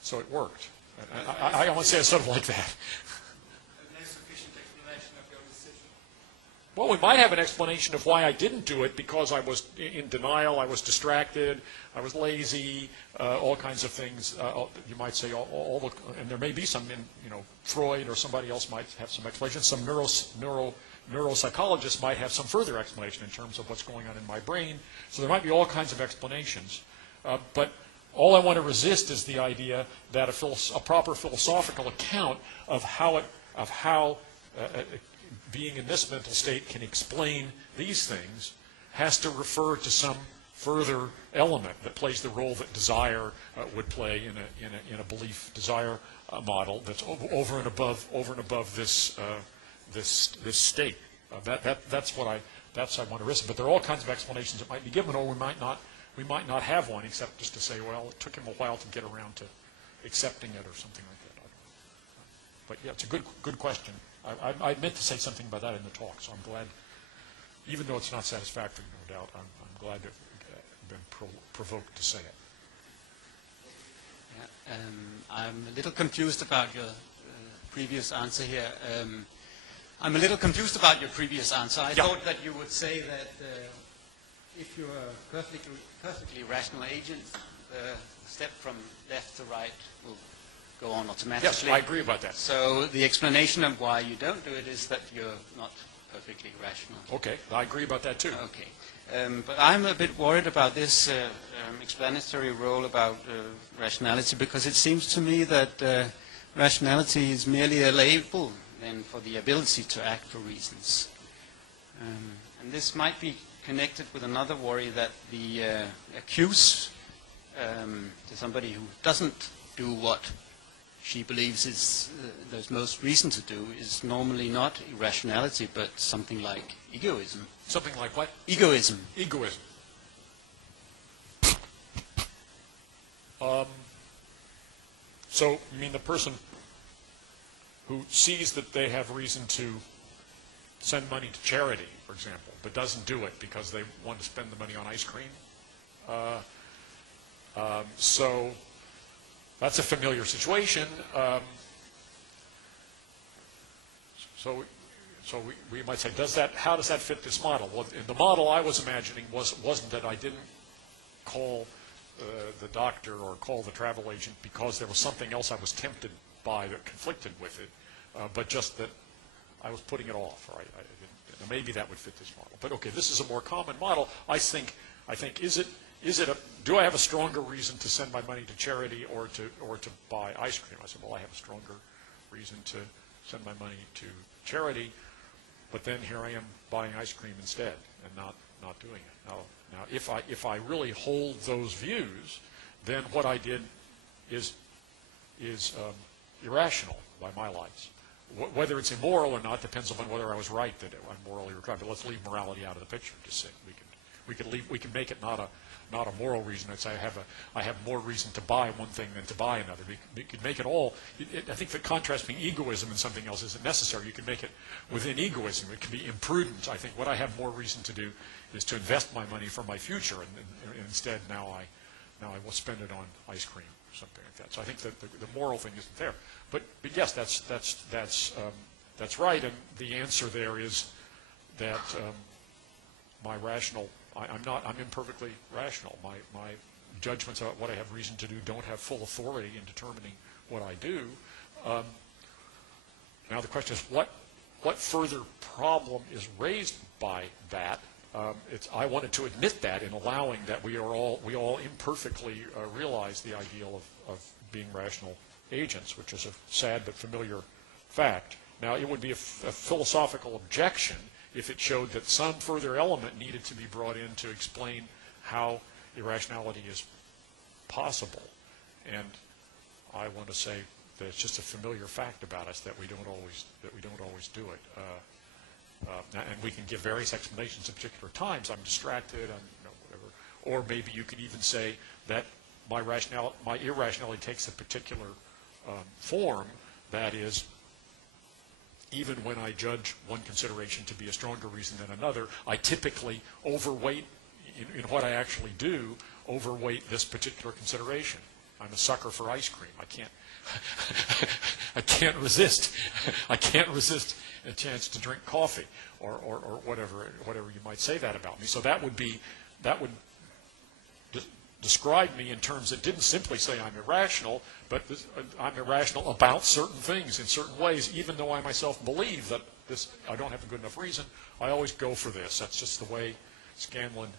So it worked. I want to say it's sort of like that. Well, we might have an explanation of why I didn't do it, because I was in denial, I was distracted, I was lazy, all kinds of things. You might say, and there may be some, Freud or somebody else might have some explanation. Some neuropsychologists might have some further explanation in terms of what's going on in my brain. So there might be all kinds of explanations. But all I want to resist is the idea that a proper philosophical account of how being in this mental state can explain these things has to refer to some further element that plays the role that desire would play in a belief desire model that's over and above this state. That's what I want to risk. But there are all kinds of explanations that might be given, or we might not have one, except just to say, well, it took him a while to get around to accepting it or something like that. But yeah, it's a good question. I meant to say something about that in the talk, so I'm glad, even though it's not satisfactory, no doubt, I'm glad to have been provoked to say it. Yeah, I'm a little confused about your previous answer here. I'm a little confused about your previous answer. I thought that you would say that if you're a perfectly rational agent, the step from left to right will go on automatically. Yes, I agree about that. So the explanation of why you don't do it is that you're not perfectly rational. Okay, I agree about that too. Okay. But I'm a bit worried about this explanatory role about rationality, because it seems to me that rationality is merely a label then for the ability to act for reasons. And this might be connected with another worry that the accuse to somebody who doesn't do what she believes is there's most reason to do is normally not irrationality, but something like egoism. Something like what? Egoism. Egoism. So you mean the person who sees that they have reason to send money to charity, for example, but doesn't do it because they want to spend the money on ice cream? So that's a familiar situation. So we might say, how does that fit this model? Well, in the model I was imagining wasn't that I didn't call the doctor or call the travel agent because there was something else I was tempted by that conflicted with it, but just that I was putting it off. Right? Maybe that would fit this model. But okay, this is a more common model. I think do I have a stronger reason to send my money to charity or to buy ice cream? I said, well, I have a stronger reason to send my money to charity, but then here I am buying ice cream instead and not doing it. Now, if I really hold those views, then what I did is irrational by my lights. Whether it's immoral or not depends upon whether I was right that I'm morally required. But let's leave morality out of the picture. Just say we can make it not a moral reason. I'd say I have more reason to buy one thing than to buy another. We could make it all. I think the contrast between egoism and something else isn't necessary. You can make it within egoism. It can be imprudent. I think what I have more reason to do is to invest my money for my future, and instead now I will spend it on ice cream or something like that. So I think that the moral thing isn't there. But yes, that's right. And the answer there is that my rational. I'm imperfectly rational. My judgments about what I have reason to do don't have full authority in determining what I do. Now the question is, what further problem is raised by that? I wanted to admit that in allowing that we all imperfectly realize the ideal of being rational agents, which is a sad but familiar fact. Now it would be a philosophical objection if it showed that some further element needed to be brought in to explain how irrationality is possible. And I want to say that it's just a familiar fact about us that we don't always do it. And we can give various explanations at particular times. I'm distracted, whatever. Or maybe you could even say that my irrationality takes a particular form, that is, even when I judge one consideration to be a stronger reason than another, I typically overweight, in what I actually do, overweight this particular consideration. I'm a sucker for ice cream. I can't resist a chance to drink coffee, or whatever you might say that about me. So that would describe me in terms that didn't simply say I'm irrational, but I'm irrational about certain things in certain ways, even though I myself believe that I don't have a good enough reason. I always go for this. That's just the way Scanlon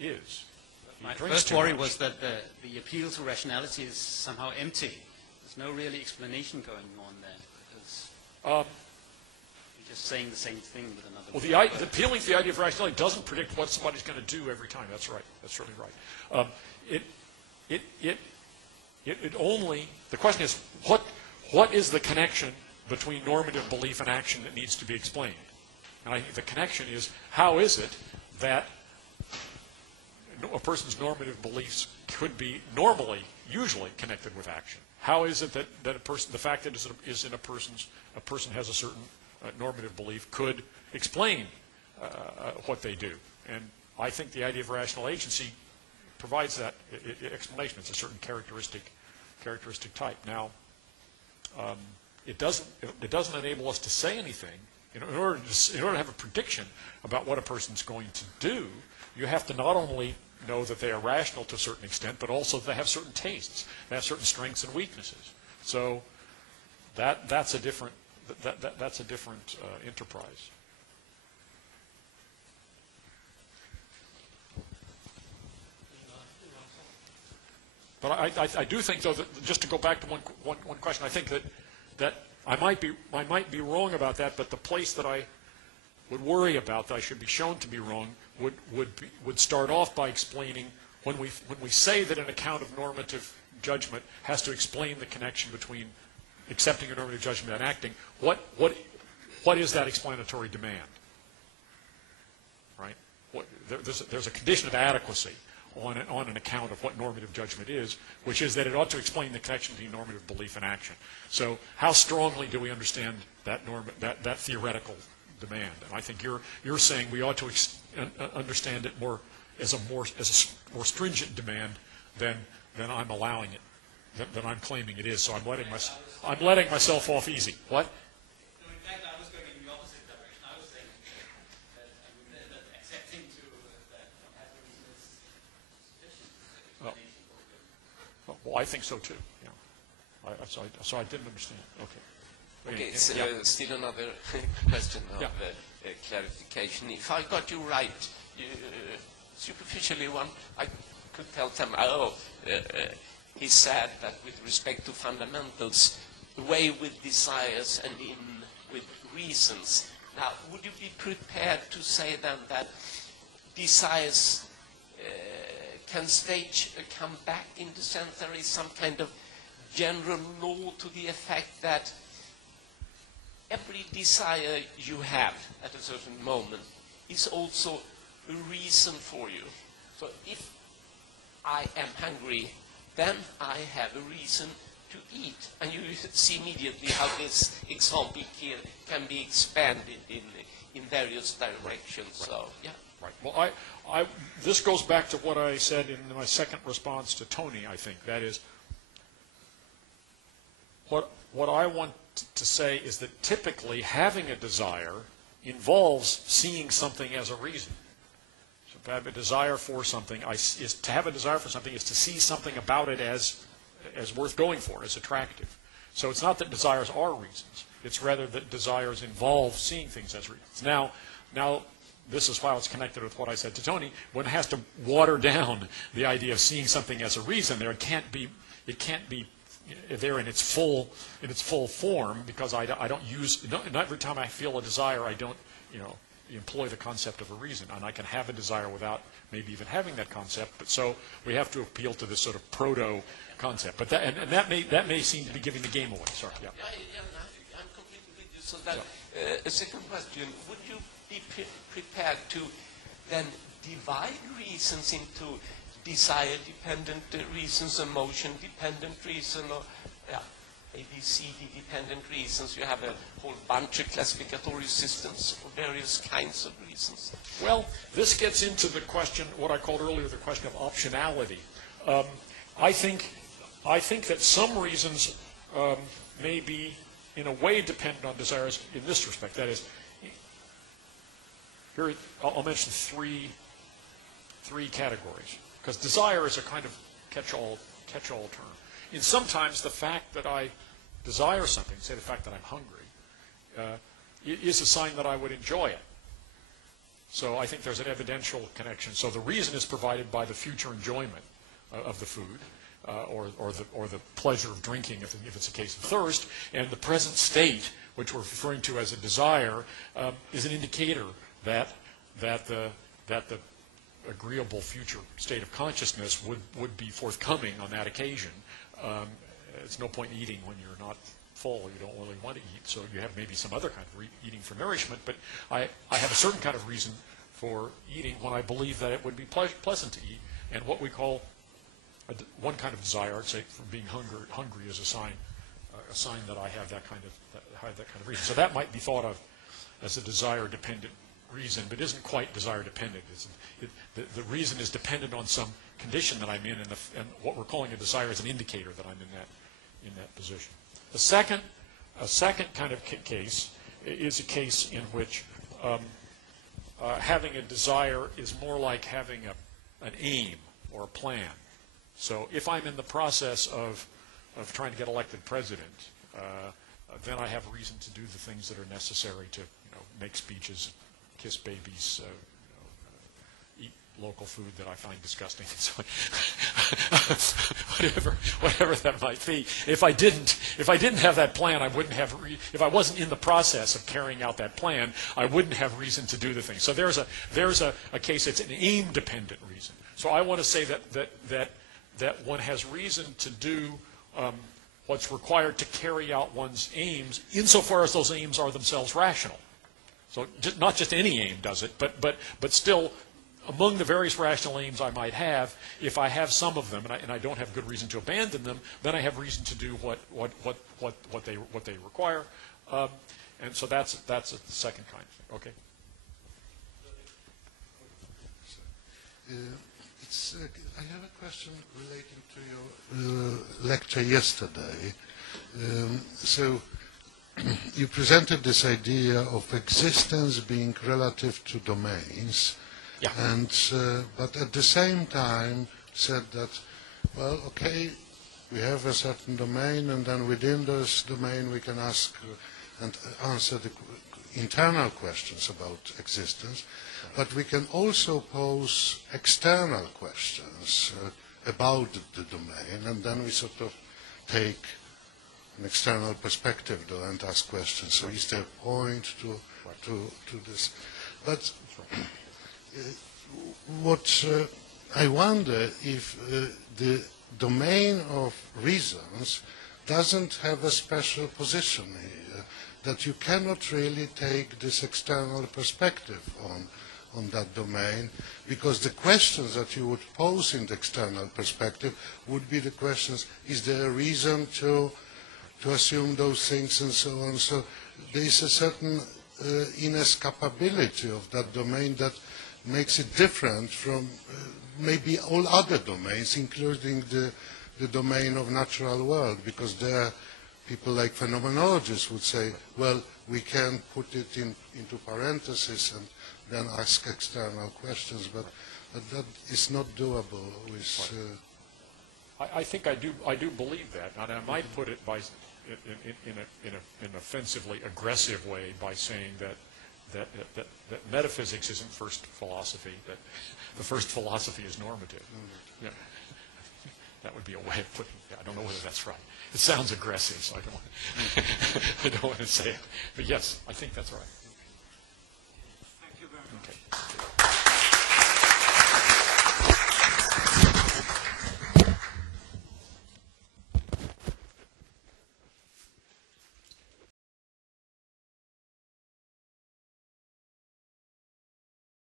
is. My first worry was that the appeal to rationality is somehow empty. There's no really explanation going on there, because you're just saying the same thing with another way. Well, appealing to the idea of rationality doesn't predict what somebody's going to do every time. That's right. That's certainly right. The question is, what is the connection between normative belief and action that needs to be explained? And I think the connection is, how is it that a person's normative beliefs could be usually connected with action? How is it that the fact that a person has a certain normative belief could explain what they do? And I think the idea of rational agency provides that explanation. It's a certain characteristic type. Now, it doesn't enable us to say anything. In order to have a prediction about what a person's going to do, you have to not only know that they are rational to a certain extent, but also they have certain tastes, they have certain strengths and weaknesses. So that's a different enterprise. But I do think, though, that just to go back to one question, I think that I might be wrong about that, but the place that I would worry about, that I should be shown to be wrong, would start off by explaining, when we say that an account of normative judgment has to explain the connection between accepting a normative judgment and acting, what is that explanatory demand? Right? There's a condition of adequacy on an account of what normative judgment is, which is that it ought to explain the connection between normative belief and action. So how strongly do we understand that theoretical demand? And I think you're saying we ought to understand it as a more stringent demand than then I'm allowing it, then I'm claiming it is. So I'm letting myself off easy. What? No, in fact, I was going in the opposite direction. I was saying that accepting to that have a reason is sufficient. Well, I think so too. Yeah. So I didn't understand. Okay. Okay, Yeah. still another question of clarification. If I got you right, superficially I could tell them, he said that with respect to fundamentals, away with desires and in with reasons. Now, would you be prepared to say then that desires can stage a comeback in the sense there is some kind of general law to the effect that every desire you have at a certain moment is also a reason for you. So if I am hungry, then I have a reason to eat. And you see immediately how this example here can be expanded in various directions. Right. So, yeah. Right. Well, this goes back to what I said in my second response to Tony, I think. That is, what I want to say is that typically having a desire involves seeing something as a reason. So to have a desire for something is to see something about it as worth going for, as attractive. So it's not that desires are reasons. It's rather that desires involve seeing things as reasons. Now this is how it's connected with what I said to Tony. One has to water down the idea of seeing something as a reason. It can't be there in its full form, because I don't use, not every time I feel a desire I don't employ the concept of a reason, and I can have a desire without maybe even having that concept. But so we have to appeal to this sort of proto concept. But that may seem to be giving the game away. Sorry. Yeah. I'm completely with you. So that a second question: would you be prepared to then divide reasons into desire-dependent reasons, emotion-dependent reason, or ABCD-dependent reasons? You have a whole bunch of classificatory systems for various kinds of reasons. Well, this gets into the question, what I called earlier, the question of optionality. I think that some reasons may be, in a way, dependent on desires in this respect. That is, here I'll mention three categories, because desire is a kind of catch-all term. And sometimes the fact that I desire something, say the fact that I'm hungry, is a sign that I would enjoy it. So I think there's an evidential connection. So the reason is provided by the future enjoyment of the food, or the pleasure of drinking, if it's a case of thirst, and the present state, which we're referring to as a desire, is an indicator that the agreeable future state of consciousness would be forthcoming on that occasion. It's no point eating when you're not full. You don't really want to eat, so you have maybe some other kind of eating for nourishment. But I have a certain kind of reason for eating when I believe that it would be pleasant to eat. And what we call one kind of desire, I'd say, from being hungry is a sign that I have that kind of reason. So that might be thought of as a desire-dependent reason, but isn't quite desire-dependent. The reason is dependent on some condition that I'm in, and what we're calling a desire is an indicator that I'm in that position. A second kind of case is a case in which having a desire is more like having an aim or a plan. So if I'm in the process of trying to get elected president, then I have reason to do the things that are necessary to make speeches, kiss babies, eat local food that I find disgusting, and so whatever that might be. If I didn't have that plan, I wouldn't have. If I wasn't in the process of carrying out that plan, I wouldn't have reason to do the thing. So there's a case. It's an aim-dependent reason. So I want to say that one has reason to do what's required to carry out one's aims, insofar as those aims are themselves rational. So not just any aim does it, but still, among the various rational aims I might have, if I have some of them and I don't have good reason to abandon them, then I have reason to do what they require, and so that's a second kind of thing. Okay. It I have a question relating to your lecture yesterday. So you presented this idea of existence being relative to domains, Yeah. and but at the same time said that, well, okay, we have a certain domain, and then within this domain we can ask and answer the internal questions about existence, but we can also pose external questions about the domain, and then we sort of take an external perspective though, and ask questions. So is there a point to this? But what I wonder if the domain of reasons doesn't have a special position here, that you cannot really take this external perspective on that domain, because the questions that you would pose in the external perspective would be the questions, is there a reason to assume those things and so on. So there is a certain inescapability of that domain that makes it different from maybe all other domains, including the domain of natural world, because there people like phenomenologists would say, well, we can put it into parentheses and then ask external questions, but that is not doable with... I think I do believe that, and I might put it by in an offensively aggressive way by saying that metaphysics isn't first philosophy, that the first philosophy is normative. Yeah. That would be a way of putting it. I don't know whether that's right. It sounds aggressive, so I don't want to say it. But yes, I think that's right.